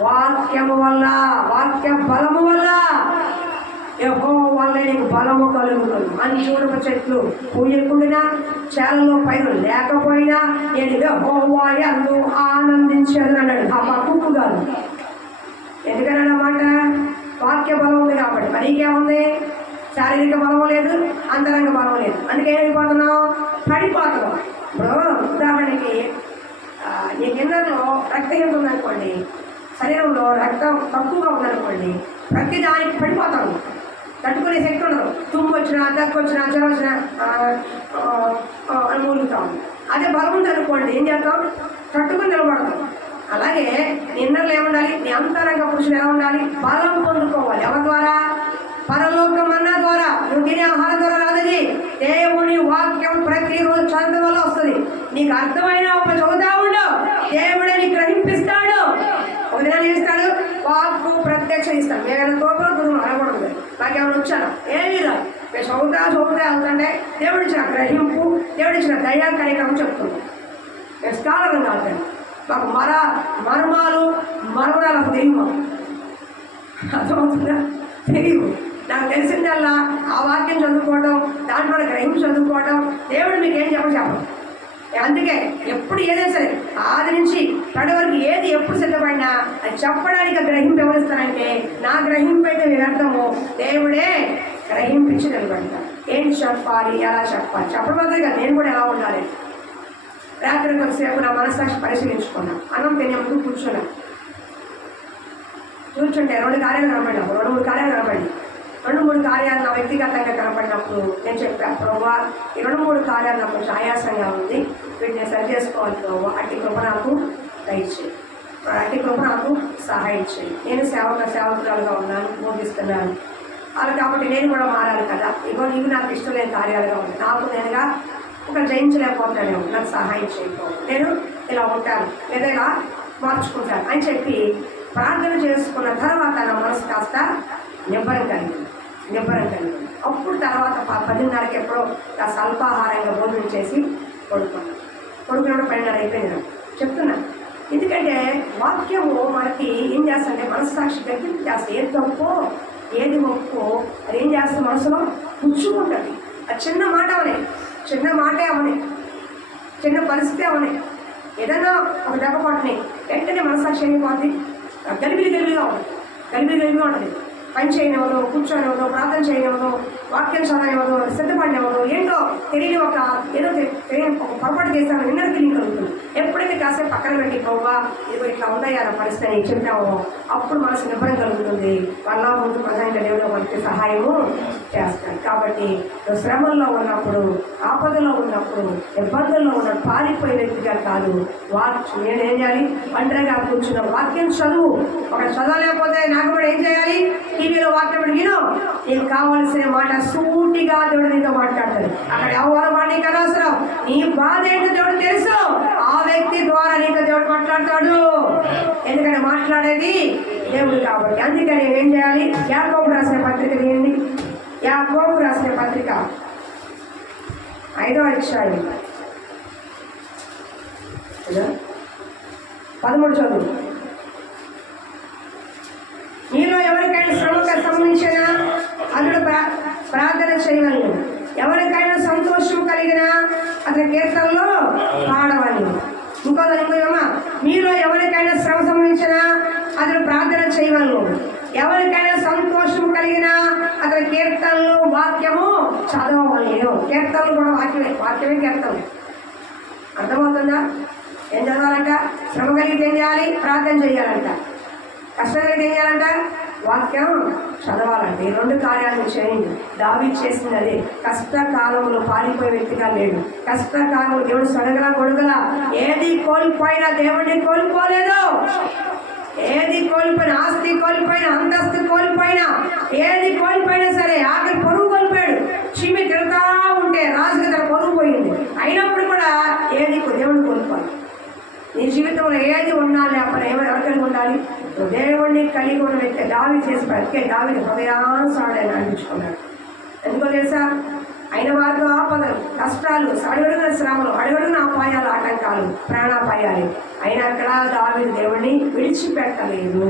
వాక్యము వల్ల, వాక్య బలము వల్ల. యెహోవా వల్ల నీకు బలము కలుగుతుంది. అంచూరపు చెట్లు పూయకుండా, చేలలో పైరు లేకపోయినా నేను యెహోవా యందు ఆనందించేదని అన్నాడు. ఆ పక్కు కాదు. ఎందుకని అన్నమాట? వాక్య బలం ఉంది కాబట్టి. మనకేముంది? శారీరక బలం లేదు, అంతరంగ బలం లేదు. అందుకే ఏమైపోతున్నావు? పడిపోతున్నావు. ఇప్పుడు ఉదాహరణకి నీ కిందలో రక్తహీనత ఉందనుకోండి, శరీరంలో రక్తం తక్కువగా ఉందనుకోండి, ప్రతి దానికి పడిపోతాము. తట్టుకునే శక్తి ఉండదు. తుమ్ము వచ్చినా, దగ్గు వచ్చినా, జ్వరం వచ్చినా అని మూలుగుతాము. అదే బలం ఉందనుకోండి ఏం చేస్తాం? తట్టుకుని నిలబడతాం. అలాగే నిన్నలు ఏముండాలి? నీ అంతరంగ పురుషులు ఎలా ఉండాలి? బలం పొందుకోవాలి. ఎవరి ద్వారా? పరలోకం అన్న ద్వారా. నువ్వు తినే ఆహారం ద్వారా రాదది. దేవుని వాక్యం ప్రతిరోజు చదవడం వల్ల వస్తుంది. నీకు అర్థమైన ఒక చదువుతా ఉండు, దేవుడే నీకు గ్రహింపిస్తాడు. ఒక దినాన్ని ఇస్తాడు, వాక్కు ప్రత్యక్ష ఇస్తాడు. ఏమైనా తోపలో గురువు అనకూడదు. నాకేమైనా వచ్చాను ఏమీ రాదు. నేను చదువుతా అవుతుంటే దేవుడు ఇచ్చిన గ్రహింపు, దేవుడు ఇచ్చిన దయా కార్యక్రమం చెప్తుంది. నేను స్కాలర్ కాదు, మాకు మర్మాలు మర్మరాలకు తెలియదు. అర్థమవుతుందా? తెలియదు. నాకు తెలిసిందల్లా ఆ వాక్యం చదువుకోవడం, దాంట్లో గ్రహింపు చదువుకోవడం. దేవుడు మీకు ఏం చెప్పడం. అందుకే ఎప్పుడు ఏదైనా సరే ఆది నుంచి పడి వరకు ఏది ఎప్పుడు సిద్ధపడినా అది చెప్పడానికి గ్రహింపు ఎవరిస్తానంటే నా గ్రహింపు అయితే వ్యర్థము, దేవుడే గ్రహింపించి నిలబడతాను. ఏం చెప్పాలి, ఎలా చెప్పాలి చెప్పడం కదా. నేను కూడా ఎలా ఉండాలి? రాత్రి కొద్దిసేపు నా మనస్సాక్షి పరిశీలించుకున్నా. అన్నం తినే ముందు కూర్చున్నా. కూర్చుంటే 2 కార్యాలు కనపడినప్పుడు 2-3 కార్యాలు కనపడి 2-3 కార్యాలు నా వ్యక్తిగతంగా కనపడినప్పుడు నేను చెప్పాను, ప్రభువా ఈ 2-3 కార్యాలు నాకు కొంచెం ఆయాసంగా ఉంది, వీటిని సరి చేసుకోవాలి ప్రభువా, అట్టి కృప నాకు దయచేయి, అట్టి కృప నాకు సహాయం చేయి. నేను సేవకురాలుగా ఉన్నాను, బోధిస్తున్నాను అలా కాబట్టి నేను కూడా మారాలి కదా. ఇగో నీకు నాకు ఇష్టం లేని కార్యాలుగా ఉంది, నాకు నేనుగా ఒక జయించలేకపోతాను, నాకు సహాయం చేయకపోతే నేను ఇలా ఉంటాను లేదా ఇలా మార్చుకుంటాను అని చెప్పి ప్రార్థన చేసుకున్న తర్వాత నా మనసు కాస్త నిబ్బరం కలిగింది. అప్పుడు తర్వాత 10:30కి ఎప్పుడో కాస్త అల్పాహారంగా భోజనం చేసి పడుకున్నప్పుడు 12:30 అయిపోయింది. నాకు చెప్తున్నా, ఎందుకంటే వాక్యము మనకి ఏం చేస్తుంటే మనస్సాక్షి గట్టింపు చేస్తే ఏది తప్పో ఏది ఒప్పో అది ఏం చేస్తే మనసులో పుచ్చుకుంటుంది. అది చిన్న మాట చిన్న మాటే అవని, చిన్న పరిస్థితి అవని, ఏదైనా ఒక దెబ్బ పట్టుని వెంటనే మనస్సాక్షి అయిపోద్ది. గలిబిలిగా ఉంటుంది. పని చేయనివ్వదు, కూర్చొనివ్వదు, ప్రార్థన చేయనివ్వదు, వాక్యం చదవనివ్వదు, సిద్ధపడినివ్వదు. ఏంటో తెలియని ఏదో తెలియని ఒక పొరపాటు చేస్తాను ఇన్నర్ ఫీలింగ్ కలుగుతుంది. ఎప్పుడైతే కాసేపు పక్కన పెట్టి పోవా ఇదిగో ఇట్లా ఉన్నాయా పరిస్థితి చెప్పామో అప్పుడు మనసు నిబ్బరం కలుగుతుంది. వాళ్ళ ముందు ప్రధానంగా దేవుడు మనకి సహాయము చేస్తాడు. కాబట్టి శ్రమల్లో ఉన్నప్పుడు, ఆపదలో ఉన్నప్పుడు, ఇబ్బందుల్లో ఉన్నప్పుడు పారిపోయే వ్యక్తిగా కాదు. నేనేం చేయాలి? ఒంటరిగా కూర్చున్న వాక్యం చదువు. ఒక చదవలేకపోతే నాకు కూడా ఏం చేయాలి? ఈ టీవీలో వాక్యం విను, నీకు కావాల్సిన మాట సూటిగా దేవుడు నీతో మాట్లాడతాడు. అక్కడ ఎవరు మాట నీకు అనవసరం. నీ బాధ ఏంటో దేవుడు తెలుసు. ఆ వ్యక్తి ద్వారా నీతో దేవుడు మాట్లాడతాడు. ఎందుకంటే మాట్లాడేది దేవుడు కాబట్టి. అందుకని ఏం చేయాలి? యాకోబు రాసిన పత్రిక ఏంటి? యాకోబు రాసిన పత్రిక 5వ అధ్యాయం 13 చదువు. మీలో ఎవరికైనా శ్రమకు సంబంధించిన అతడు ప్రార్థన చేయవలను, ఎవరికైనా సంతోషం కలిగిన అతని కీర్తనలో పాడవని. ఇంకోదమ్మా, మీలో ఎవరికైనా శ్రమ సంబంధించిన అతడు ప్రార్థన చేయవలను, ఎవరికైనా సంతోషం కలిగిన అతని కీర్తనలు వాక్యము చదవవలను. కీర్తనలు కూడా వాక్యమే కీర్తనలు. అర్థమవుతుందా? ఏం చదవాలంట? శ్రమ కలిగితే ఏం చేయాలి? ప్రార్థన చేయాలంట. కష్టం కలిగితే ఏం చేయాలంట? వాక్యం చదవాలంటే. ఈ 2 కార్యాలను చేయండి. దావీదు చేసింది అదే. కష్టకాలంలో పారిపోయే వ్యక్తిగా లేడు. కష్టకాలంలో దేవుడు సడగల గొడుగల ఏది కోల్పోయినా దేవుడిని కోల్పోలేదు. ఏది కోల్పోయినా, ఆస్తి కోల్పోయినా, అంతస్తు కోల్పోయినా, ఏది కోల్పోయినా సరే ఆఖరి పొరుగు కోల్పోయాడు. చీమి తిరుగుతా ఉంటే రాజుకి తన పొరుగు పోయింది. అయినప్పుడు కూడా ఏది దేవుడిని కోల్పోవాలి. నీ జీవితంలో ఏది ఉన్నా లేకపోతే ఎవరు కలిగి ఉండాలి? దేవుడిని కలిగి ఉన్న వ్యక్తి. దావీదు చేసి బ్రతికే దావీదు హృదయానుసారుడైన అనిపించుకున్నాడు. ఎందుకో తెలుసా? అయిన వారితో ఆపదలు, కష్టాలు, అడుగడుగున శ్రమలు, అడుగడుగున అపాయాలు, ఆటంకాలు, ప్రాణాపాయాలు. అయినా అక్కడ దావీదు దేవుడిని విడిచిపెట్టలేదు.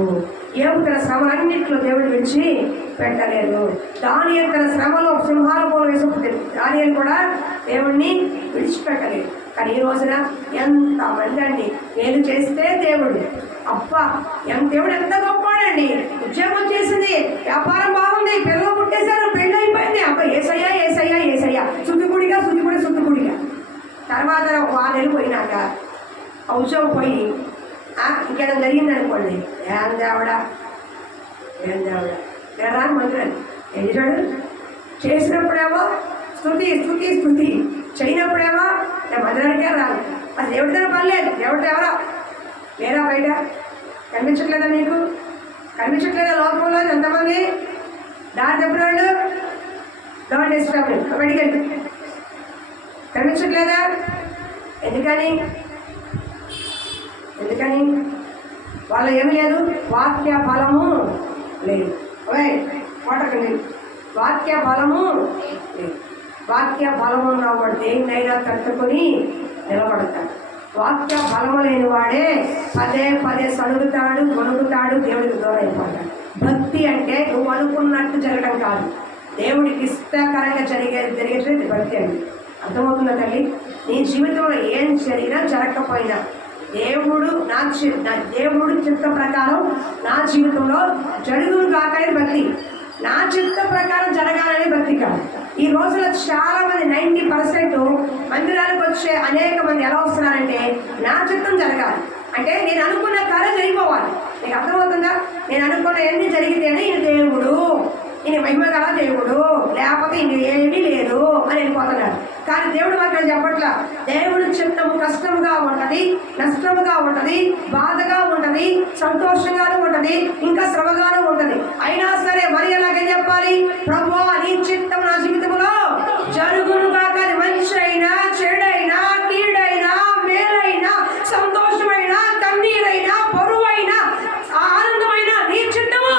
ఏమి తన శ్రమలన్నింటిలో దేవుడిని విడిచిపెట్టలేదు. దానియేలు తన శ్రమలో సింహాల పోలు వేసుకుంటుంది. దానియేలు కూడా దేవుడిని విడిచిపెట్టలేదు. కానీ ఈ రోజున ఎంతమంది అండి నేను చేస్తే దేవుడు అబ్బా దేవుడు ఎంత గొప్పవాడండి. ఉద్యోగం చేసింది, వ్యాపారం బాగుంది, పిల్లలు పుట్టేశారు, పెళ్ళి అయిపోయింది, అబ్బా ఏసయ్యా ఏసయ్యా ఏసయ్యా, శుద్ధికుడిగా శుద్ధికుడి శుద్ధికుడిగా. తర్వాత 6 నెలలు పోయినాక ఆ ఉద్యోగం పోయి ఇంకేదో జరిగింది అనుకోండి, ఏం దేవుడా నేను రాని మంత్రులు ఏం చేశాడు? చేసినప్పుడేమో స్థుతి స్థుతి స్థుతి, చేయనప్పుడేమో నేను మందిరానికే రాను. అది దేవుడితో పర్లేదు. దేవుడితో ఎవరో లేరా? బయట కనిపించట్లేదా? మీకు కనిపించట్లేదా? లోకంలో ఎంతమంది దారి తప్పిన వాళ్ళు డోంట్ డిస్టర్బ్ బయటికి వెళ్ళి కనిపించట్లేదా? ఎందుకని వాళ్ళ ఏమి లేదు? వాక్య బలము లేదు. కోటకండి, వాక్య బలము లేదు. వాక్య బలము ఉన్నవాడు దేన్నైనా తట్టుకొని నిలబడతాడు. వాక్య బలము లేని వాడే పదే పదే సడుగుతాడు, గొనుగుతాడు, దేవుడికి దూరం అయిపోతాడు. భక్తి అంటే నువ్వు అనుకున్నట్టు జరగడం కాదు, దేవుడికి ఇష్టకరంగా జరిగేది భక్తి అండి. అర్థమవుతుందా తల్లి? నీ జీవితంలో ఏం జరిగినా జరగకపోయినా దేవుడు దేవుడు చిత్త ప్రకారం నా జీవితంలో జరుగును కాకనే భక్తి. నా చిత్త ప్రకారం జరగాలని భక్తి కాదు. ఈ రోజుల్లో చాలా మంది 90% మందిరానికి వచ్చే అనేక మంది ఎలా వస్తున్నారంటే నా చిత్తం జరగాలి అంటే నేను అనుకున్న కార్యం జరిగిపోవాలి. నీకు అర్థమవుతుందా? నేను అనుకున్న ఎన్ని జరిగితేనే ఈయన దేవుడు, ఈయన మహిమ గల దేవుడు, లేకపోతే ఈయన ఏమీ లేదు అని వెళ్ళిపోతున్నారు. కానీ దేవుడు మాత్రం చెప్పట్లా. దేవుడు చిత్తము కష్టంగా ఉంటుంది, నష్టముగా ఉంటుంది, బాధగా ఉంటుంది, సంతోషంగానూ ఉంటుంది, ఇంకా శ్రమగానూ ఉంటుంది. అయినా సరే మరి ఎలాగే చెప్పాలి? ప్రభువా నీ చిత్తం నా జీవితంలో జరుగునుగా. కానీ మంచి అయినా, చెడైనా, కీడైనా, మేలైనా, సంతోషమైనా, కన్నీరైనా, బరువైనా, ఆనందమైన నీ చిత్తము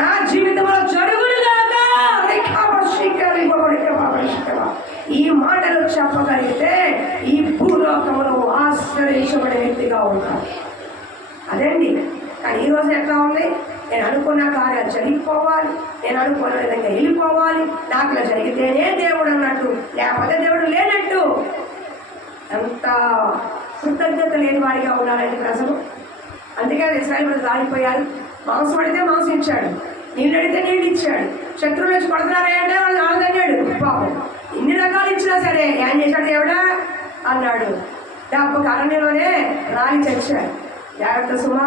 నా జీవితంలో జరుగునుగాక. ఈ మాటలు చెప్పగలిగితే ఈ భూలోకంలో ఆశ్రయించబడే వ్యక్తిగా ఉంటారు. అదండి. కానీ ఈరోజు ఎట్లా ఉంది? నేను అనుకున్న కార్యాలు జరిగిపోవాలి, నేను అనుకున్న విధంగా వెళ్ళిపోవాలి, నాకు ఇలా జరిగితేనే దేవుడు అన్నట్టు, లేకపోతే దేవుడు లేనట్టు. ఎంత కృతజ్ఞత లేని వాడిగా ఉన్నారండి ప్రజలు. అందుకే ఇశ్రాయేలు రాలిపోయారు. మాంసం అడిగితే మాంసం ఇచ్చాడు, నీళ్ళు అడిగితే నీళ్ళు ఇచ్చాడు, శత్రువులు వచ్చి పడుతున్నారంటే వాళ్ళు ఆడదన్నాడు. పాపం ఇన్ని రకాలు ఇచ్చినా సరే ఏం చేశాడు దేవుడా అన్నాడు. డబ్బుకు అరణ్యంలోనే రాలి చచ్చాడు. జాగ్రత్త సుమా,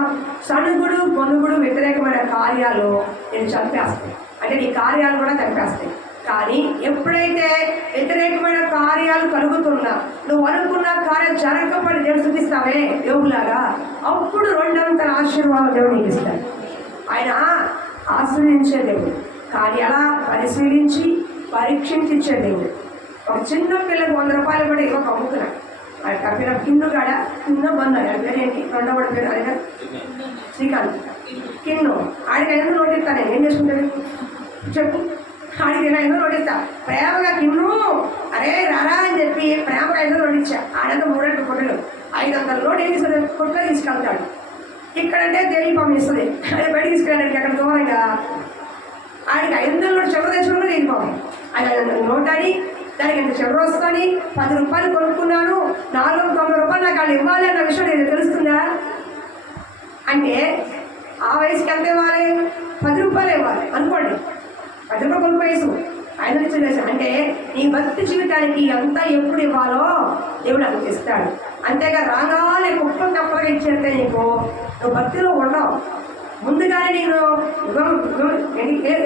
సణుగుడు పొనుగుడు వ్యతిరేకమైన కార్యాలు నేను చంపేస్తాయి. అంటే నీ కార్యాలు కూడా చంపేస్తాయి. కానీ ఎప్పుడైతే వ్యతిరేకమైన కార్యాలు కలుగుతున్నా, నువ్వు అనుకున్న కార్యం జరగకపోతే దేవుడు చూపిస్తావే యోగులాగా, అప్పుడు 2 అంతల ఆశీర్వాదం దేవుడు నీకు ఇస్తాడు. ఆయన ఆశ్రయించే దేవుడు, కానీ అలా పరిశీలించి పరీక్షించే దేవుడు. ఒక చిన్న పిల్లకి 100 రూపాయలు కూడా ఇవ్వక అమ్ముతున్నాడు. అది కప్పిన కిన్ను కాడ కింద బందాడు. అది పేరు ఏంటి? రెండవ పేరు అది శ్రీకాంత్ కిన్ను. ఆడికి 500 నోటు ఇస్తాను. నేను ఏం చేసుకుంటాను చెప్పు? ఆడికి 500 నోటు ఇస్తా. ప్రేమగా కిన్ను అరే రారా అని చెప్పి ప్రేమగా 500 నోటు ఇచ్చా. ఆడంతా 3 కొట్టలు 500 నోటు ఏం చేస్తాడు? కొట్లో తీసుకెళ్తాడు. ఇక్కడంటే తెలియ పంపిస్తుంది. అదే బయట తీసుకెళ్ళడానికి అక్కడ దూరంగా ఆడికి 500 నోటు చివరి తెచ్చుకుంటే తెలియపోయి అది 500 నోట్ అని దానికి ఎంత చివరి వస్తుంది. 10 రూపాయలు కొనుక్కున్నాను, 490 రూపాయలు నాకు వాళ్ళు ఇవ్వాలి అన్న విషయం నేను తెలుస్తుందా? అంటే ఆ వయసుకి ఎంత ఇవ్వాలి? 10 రూపాయలు ఇవ్వాలి అనుకోండి. 10 రూపాయలు కొనుక్కు వయసు 5 నుంచి అంటే నీ భక్తి జీవితానికి ఎంత ఎప్పుడు ఇవ్వాలో దేవుడు అంత ఇస్తాడు. అంతేగా రాగానే కుప్పలు తప్పగా ఇచ్చేస్తే నీకు నువ్వు భక్తిలో ఉండవు. ముందుగానే నేను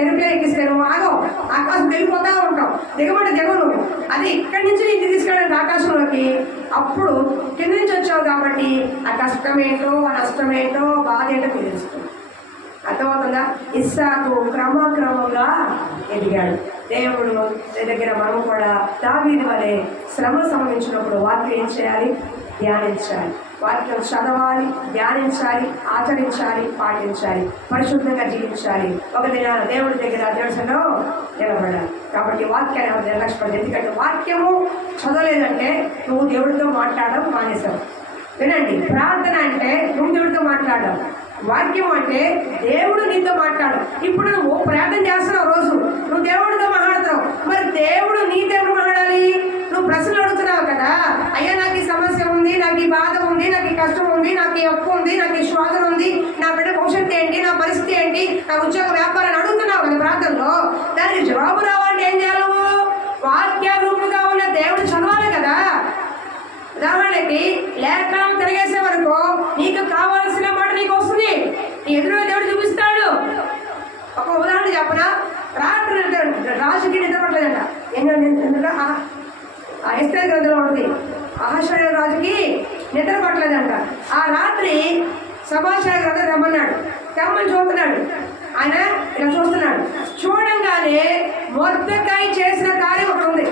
ఎరుపేరు ఎక్కిస్తాను ఆగో ఆకాశం వెళ్ళిపోతా ఉంటావు. దిగబడి దిగవు నువ్వు. అది ఇక్కడి నుంచి నీకు తీసుకెళ్ళడానికి ఆకాశంలోకి. అప్పుడు కింద నుంచి వచ్చావు కాబట్టి ఆ కష్టమేంటో ఆ నష్టమేంటో బాధ ఏంటో మీరు తెలుస్తుంది. అర్థమవుతుందా? ఇస్సాకు క్రమక్రమంగా ఎదిగాడు. దేవుడు దగ్గర మనం కూడా దావీదు వలె శ్రమ సంభవించినప్పుడు వాక్యం ఏం చేయాలి? ధ్యానించాలి. వాక్యం చదవాలి, ధ్యానించాలి, ఆచరించాలి, పాటించాలి, పరిశుద్ధంగా జీవించాలి. ఒక దినాన దేవుడి దగ్గర దేశంలో నిలబడాలి. కాబట్టి వాక్యాన్ని నిర్లక్ష్యపడదు. ఎందుకంటే వాక్యము చదవలేదంటే నువ్వు దేవుడితో మాట్లాడడం మానేసావు. వినండి, ప్రార్థన అంటే నువ్వు దేవుడితో మాట్లాడడం, వాక్యం అంటే దేవుడు నీతో మాట్లాడు. ఇప్పుడు నువ్వు ప్రార్థన చేస్తున్నావు, రోజు నువ్వు దేవుడితో మాట్లాడుతావు. మరి దేవుడు నీతో ఎవరు మాట్లాడాలి? నువ్వు ప్రశ్నలు అడుగుతున్నావు కదా, అయ్యా నాకు ఈ సమస్య ఉంది, నాకు ఈ బాధ ఉంది, నాకు ఈ కష్టం ఉంది, నాకు ఈ అప్పు ఉంది, నాకు ఈ శోధన ఉంది, నా బిడ్డ భవిష్యత్తు ఏంటి, నా పరిస్థితి ఏంటి, నా ఉద్యోగ వ్యాపారాన్ని అడుగుతున్నావు కదా ప్రార్థనలో. దానికి జవాబు రావాలంటే ఏం చేయాలి? నువ్వు వాక్యారూపుగా ఉన్న దేవుడు చదవాలి కదా. ఉదాహరణకి లేఖనం తిరిగేసే వరకు నీకు కావాల్సిన మాట నీకు వస్తుంది, నీ ఎదురుగా దేవుడు చూపిస్తాడు. ఒక ఉదాహరణ చెప్పనా? రాత్రి రాజుకి నిద్ర పట్టలేదంట. ఎస్తేరు గ్రంథంలో ఉంటుంది. అహష్వేరోషు రాజుకి నిద్ర పట్టలేదంట. ఆ రాత్రి సమాచార గ్రంథం రమ్మన్నాడు. తెమ్మని చూస్తున్నాడు. ఆయన ఇలా చూస్తున్నాడు. చూడంగానే మొర్దెకై చేసిన కార్యం ఒకటి ఉంది.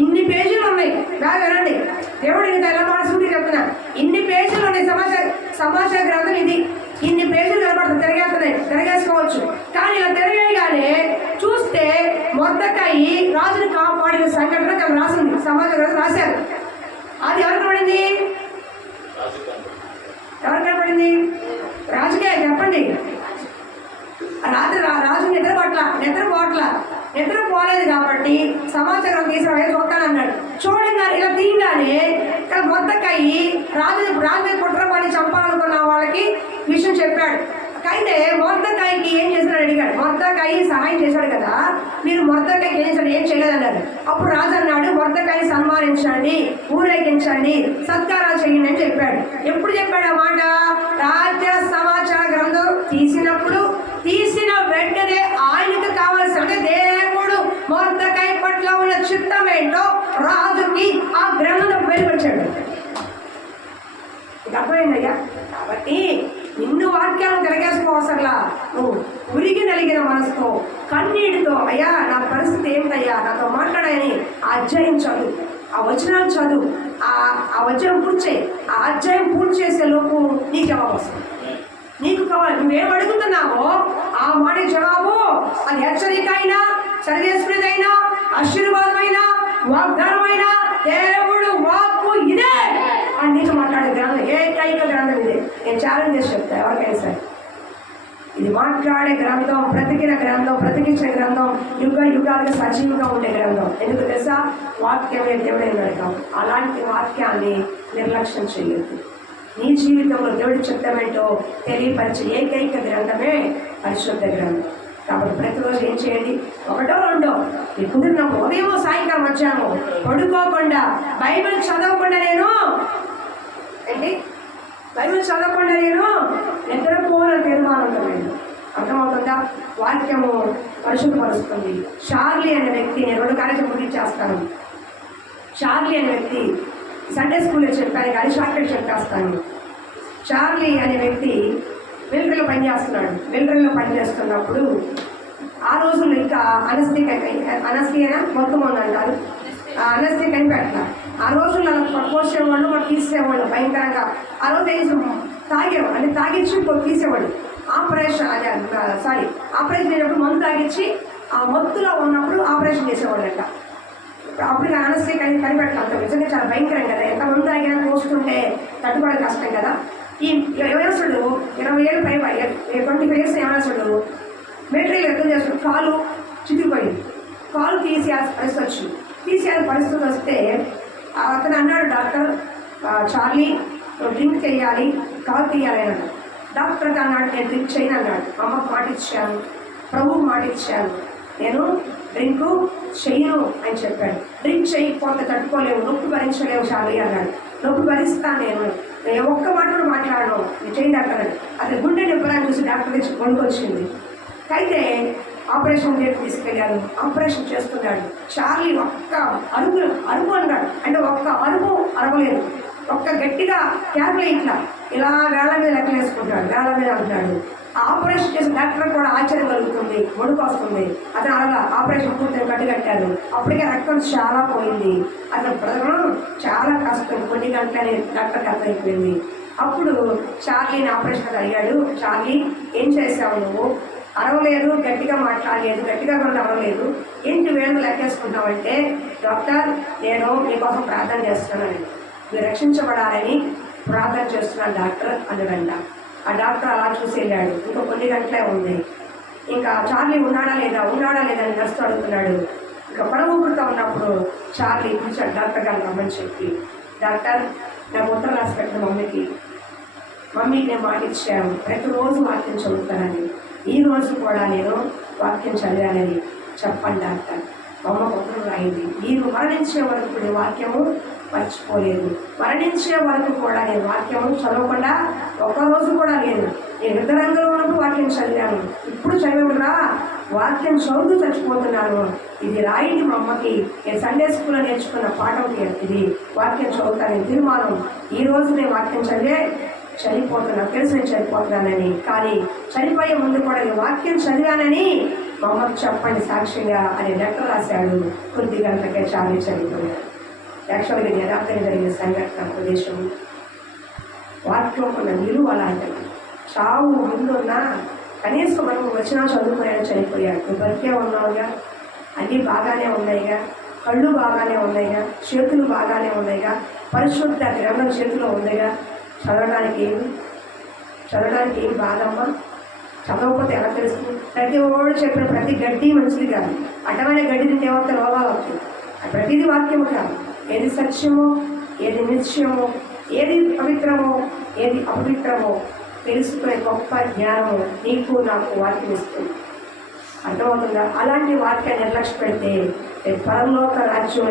ఇన్ని పేజీలు ఉన్నాయి. బాగా వినండి, దేవుడు ఇంకా ఎలా మాట సూటి చెప్తున్నా. ఇన్ని పేజీలు ఉన్నాయి. సమాచార గ్రంథం ఇది. ఇన్ని పేజీలు కనబడుతుంది, తిరగేసుకోవచ్చు. కానీ ఇలా తిరగేయగానే చూస్తే మొర్దెకై రాజుని కాపాడిన సంఘటన అక్కడ రాసింది. సమాచార గ్రంథం రాశారు. అది ఎవరు కనబడింది? ఎవరు కనబడింది? రాజుకే. చెప్పండి. రాత్రి రాజు నిద్ర పోలేదు కాబట్టి సమాచారం తీసుకురా చూస్తానన్నాడు. చూడంగా ఇలా తీయగానే ఇక్కడ మొర్దెకై రాజు మీద కుట్రపని చంపాలనుకున్న వాళ్ళకి విషయం చెప్పాడు. అయితే మొర్దెకైకి ఏం చేసినాడు అడిగాడు. మొర్దెకై సహాయం చేశాడు కదా, మీరు మొర్దెకైకి ఏం చేశాడు? ఏం చేయలేదన్నారు. అప్పుడు రాజు అన్నాడు, మొర్దెకైని సన్మానించండి, ఊరేగించండి, సత్కారాలు చేయండి అని చెప్పాడు. ఎప్పుడు చెప్పాడు ఆ మాట? రాజ్య సమాచార గ్రంథం తీసిన వెంటనే ఆయనకు కావాల్సిన దేవుడు మొర్దెకై పట్ల ఉన్న చిత్తం ఏంటో రాజుకి ఆ గ్రంథం వెలువచ్చాడు. ఇది అర్థమైందయ్యా? కాబట్టి నిన్ను వాక్యాలను తిరగేసుకోవసరలా. నువ్వు ఉరిగి నలిగిన మనసుతో కన్నీటితో, అయ్యా నా పరిస్థితి ఏంటయ్యా, నాతో మాట్లాడాయని ఆ అధ్యాయం చదువు, ఆ వచనాలు చదువు, ఆ వచనం ఆ అధ్యాయం పూర్తి చేసే లోపు నీకు జవాబు వస్తుంది. నీకు కావాలి, నువ్వేం అడుగుతున్నావో ఆ మాట జవాబు. అది హెచ్చరిక అయినా, సరిచేసుకునేదైనా, ఆశీర్వాదమైనా, వాగ్దానమైనా దేవుడు వాక్కు ఇదే అని నీకు మాట్లాడే గ్రంథం. ఏకైక గ్రంథం ఇదే. నేను ఛాలెంజ్ చేసి చెప్తా ఎవరికైనా సరే. ఇది మాట్లాడే గ్రంథం, బ్రతికిన గ్రంథం, బ్రతికించే గ్రంథం, యుగాలుగా సజీవంగా ఉండే గ్రంథం. ఎందుకు తెలుసా? వాక్యమే దేవుడైనాడు కాదు. అలాంటి వాక్యాన్ని నిర్లక్ష్యం చేయొద్దు. నీ జీవితంలో దేవుడి చిత్తమేంటో తెలియపరిచే ఏకైక గ్రంథమే పరిశుద్ధ గ్రంథం. కాబట్టి ప్రతిరోజు ఏం చేయండి? 1 2 మీకు కుదిరినప్పుడు ఉదయం సాయంకాలం వచ్చాము పడుకోకుండా బైబిల్ చదవకుండా నేను నిద్రపోవాలని తీర్మానం లేదు. అర్థమవుతుందా? వాక్యము పరిశుద్ధపరుస్తుంది. షార్లీ అనే వ్యక్తి, నేను 2 కార్యక్రమం ముగించేస్తాను. షార్లీ అనే వ్యక్తి సండే స్కూల్లో చెప్పాను కానీ షార్ట్కట్ చెప్పేస్తాను. షార్లీ అనే వ్యక్తి మిలిటరీలో పనిచేస్తున్నప్పుడు ఆ రోజుల్లో ఇంకా అనస్థియనా మొత్తం ఉందంటారు. అనస్థియ కనిపెట్టాలి. ఆ రోజుల్లో పోసేవాళ్ళు మాకు తీసేవాళ్ళు భయంకరంగా. ఆ రోజు తాగేవాళ్ళు, అంటే తాగించి తీసేవాళ్ళు. ఆపరేషన్ అయినప్పుడు మందు తాగించి ఆ మత్తులో ఉన్నప్పుడు ఆపరేషన్ చేసేవాళ్ళంట. అప్పుడు అనస్థియ కనిపెట్టాలి. నిజంగా చాలా భయంకరం కదా. ఎంత మందు తాగినా పోస్తుంటే తట్టుకోవడం కష్టం కదా. ఈ యవనస్తుడు 20 ఏళ్ళు 25 years యవనస్తుడు మిలిటరీలో యుద్ధం చేస్తున్నాడు. కాలు చితికిపోయింది. కాలు తీసేయాల్సిన పరిస్థితి వస్తే అతను అన్నాడు, డాక్టర్ చార్లీ డ్రింక్ చేయాలి, కాలు తీయాలి అన్నాడు. డాక్టర్కి అన్నాడు, నేను డ్రింక్ చేయను అన్నాడు. అమ్మకు మాట ఇచ్చాను, ప్రభువుకు మాట ఇచ్చాను, నేను డ్రింకు చెయ్యను అని చెప్పాడు. డ్రింక్ చేయకపోతే తట్టుకోలేవు, నొప్పి భరించలేవు చార్లీ అన్నాడు. నొప్పి భరిస్తాను నేను ఒక్క మాట కూడా మాట్లాడను, నేను చేయండి డాక్టర్ అని. అతను గుండె నింపరాని చూసి డాక్టర్ తెచ్చి కొనుకొచ్చింది. అయితే ఆపరేషన్ థియేటర్ తీసుకెళ్ళాడు. ఆపరేషన్ చేస్తున్నాడు. చార్లీ ఒక్క అరుపు అన్నాడు. అంటే ఒక్క అరుపు అరవలేదు. ఒక్క గట్టిగా క్యాబ్లో ఇలా వేళ మీద లెక్కలేసుకుంటాడు. వేళ మీద అంటున్నాడు. ఆ ఆపరేషన్ చేసిన డాక్టర్ కూడా ఆశ్చర్యం కలుగుతుంది, వణుకు వస్తుంది. అతను అలా ఆపరేషన్ పూర్తిగా కట్టికట్టారు. అప్పటికే రక్తం చాలా పోయింది. అతను బ్రతకడం చాలా కష్టం. కొన్ని గంటలనే డాక్టర్కి అర్థమైపోయింది. అప్పుడు చార్లీని ఆపరేషన్ అడిగాడు, చార్లీ ఏం చేసావు నువ్వు? అరవలేదు, గట్టిగా మాట్లాడలేదు, గట్టిగా కూడా అరవలేదు, ఏంటి వేళ్ళు లెక్కేసుకుంటామంటే, డాక్టర్ నేను మీకోసం ప్రార్థన చేస్తున్నాను, మీరు రక్షించబడాలని ప్రార్థన చేస్తున్నాను డాక్టర్ అన్నాడంట. ఆ డాక్టర్ అలా చూసి వెళ్ళాడు. ఇంకా కొన్ని గంటలే ఉంది. ఇంకా చార్లీ ఉన్నాడా లేదా అని నర్సు అడుగుతున్నాడు. ఇంకా పడవకుడుతూ ఉన్నప్పుడు చార్లీ పిలిచాడు డాక్టర్ గారు రమ్మని చెప్పి, డాక్టర్ నాకు ఉత్తరం రాసి పెట్టిన మమ్మీకి నేను మాట ఇచ్చాను, ప్రతిరోజు వాక్యం చదువుతానని, ఈ రోజు కూడా నేను వాక్యం చదివానని చెప్పండి డాక్టర్. అమ్మ ఉత్తరం రాయింది. నేను మరణించే వరకు నేను వాక్యము మర్చిపోలేదు, మరణించే వరకు కూడా నేను వాక్యము చదవకుండా ఒక్కరోజు కూడా లేదు. నేను యుద్ధరంగంలో ఉన్నప్పుడు వాక్యం చదివాను, ఇప్పుడు చదివకుండా వాక్యం చదువుతూ చచ్చిపోతున్నాను. ఇది రాయింది మా అమ్మకి, నేను సండే స్కూల్లో నేర్చుకున్న పాఠంకి ఇది వాక్యం చదువుతాను తీర్మానం. ఈరోజు నేను వాక్యం చనిపోతున్నాను, తెలుసు నేను చనిపోతున్నానని, కానీ చనిపోయే ముందు కూడా నేను వాక్యం చదివానని మా అమ్మకి చెప్పండి సాక్ష్యంగా అని లెటర్ రాశాడు. కొద్ది గంటలకే చార్లీ చనిపోయాడు. యాక్చువల్గా యథార్థంగా జరిగిన సంఘటన ప్రదేశం. వాక్యం ఉన్న విలువ అలాంటిది. చావు ముందున్నా కనీసం మనం వచ్చినా చదువుకున్నాయని చనిపోయాడు. నువ్వు బతికే ఉన్నావుగా, అన్నీ బాగానే ఉన్నాయిగా, కళ్ళు బాగానే ఉన్నాయిగా, చేతులు బాగానే ఉన్నాయిగా, పరిశుద్ధ గ్రంథం చేతిలో ఉందిగా, చదవడానికి ఏమి బాధమ్మా? చదవకపోతే ఎలా తెలుస్తుంది? ప్రతి ఓడు చెప్పిన ప్రతి గడ్డి మంచిది కాదు. అడ్డమైన గడ్డి తింటే ఏమంత రోగాలు అవుతుంది. ప్రతిదీ వాక్యము కాదు. ఏది సత్యమో, ఏది నిత్యమో, ఏది పవిత్రమో, ఏది అపవిత్రమో తెలుసుకునే గొప్ప జ్ఞానము నీకు నాకు వాక్యం ఇస్తుంది. అర్థమవుతుందా? అలాంటి వాక్యాన్ని నిర్లక్ష్య పెడితే పరలోక రాజ్యం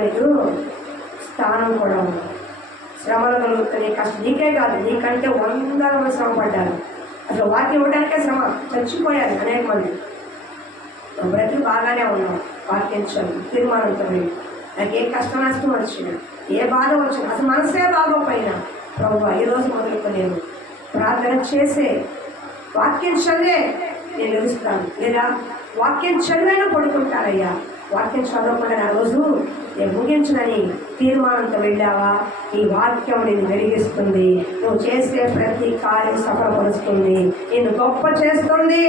స్థానం కూడా ఉంది. శ్రమలు కలుగుతున్నాయి, కష్టం నీకే కాదు, నీకంటే 100 మంది శ్రమ పడ్డారు. అసలు వాక్యం ఇవ్వడానికే శ్రమ, చచ్చిపోయారు అనేక మంది. బ్రతికి బాగానే ఉన్నాం, వాక్యం చదువు తీర్మానంతో. నాకు ఏ కష్ట నష్టం వచ్చినా, ఏ బాధ వచ్చినా, అసలు మనసే బాగోపోయినా, ప్రభువా ఈరోజు మొదలుకోలేను ప్రార్థన చేసే వాక్యం చదివే నేను నిలుస్తాను, లేదా వాక్యం చదివైనా పడుకుంటానయ్యా, వాక్యం చదవకుండా నా రోజు నేను ముగించునని తీర్మానంతో వెళ్ళావా, ఈ వాక్యం నేను వెలిగిస్తుంది. నువ్వు చేసే ప్రతి కార్యం సఫలపరుస్తుంది, నేను గొప్ప చేస్తుంది,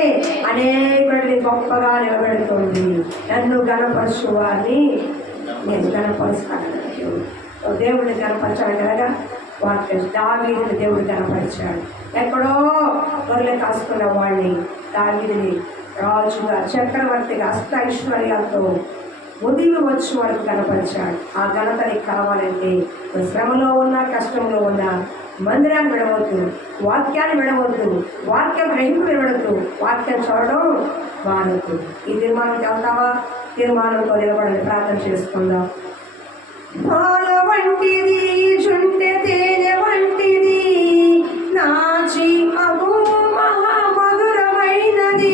అనేకుడిని గొప్పగా నిలబెడుతుంది. నన్ను గణపరచు వారిని నేను గణపరుస్తాను. దేవుడిని గణపరచాడనగా వాక్యం. దావీదుని దేవుడు గణపరిచాడు. ఎక్కడో గొర్రెలు కాసుకున్న వాడిని దావీదుని రాజుగా, చక్రవర్తిగా, అష్ట ఐశ్వర్యాలతో ఉదివి వచ్చి వరకు గణపరిచాడు. ఆ ఘనత నీకు కావాలంటే శ్రమలో ఉన్నా, కష్టంలో ఉన్నా మందిరాన్ని విడవద్దు, వాక్యాన్ని విడవద్దు, వాక్యం గ్రహింపు విడవద్దు, వాక్యం చూడడం మానద్దు. ఈ తీర్మానం వెళ్తావా? తీర్మానంతో నిలబడాలి. ప్రార్థన చేసుకుందాం. పాల వంటిది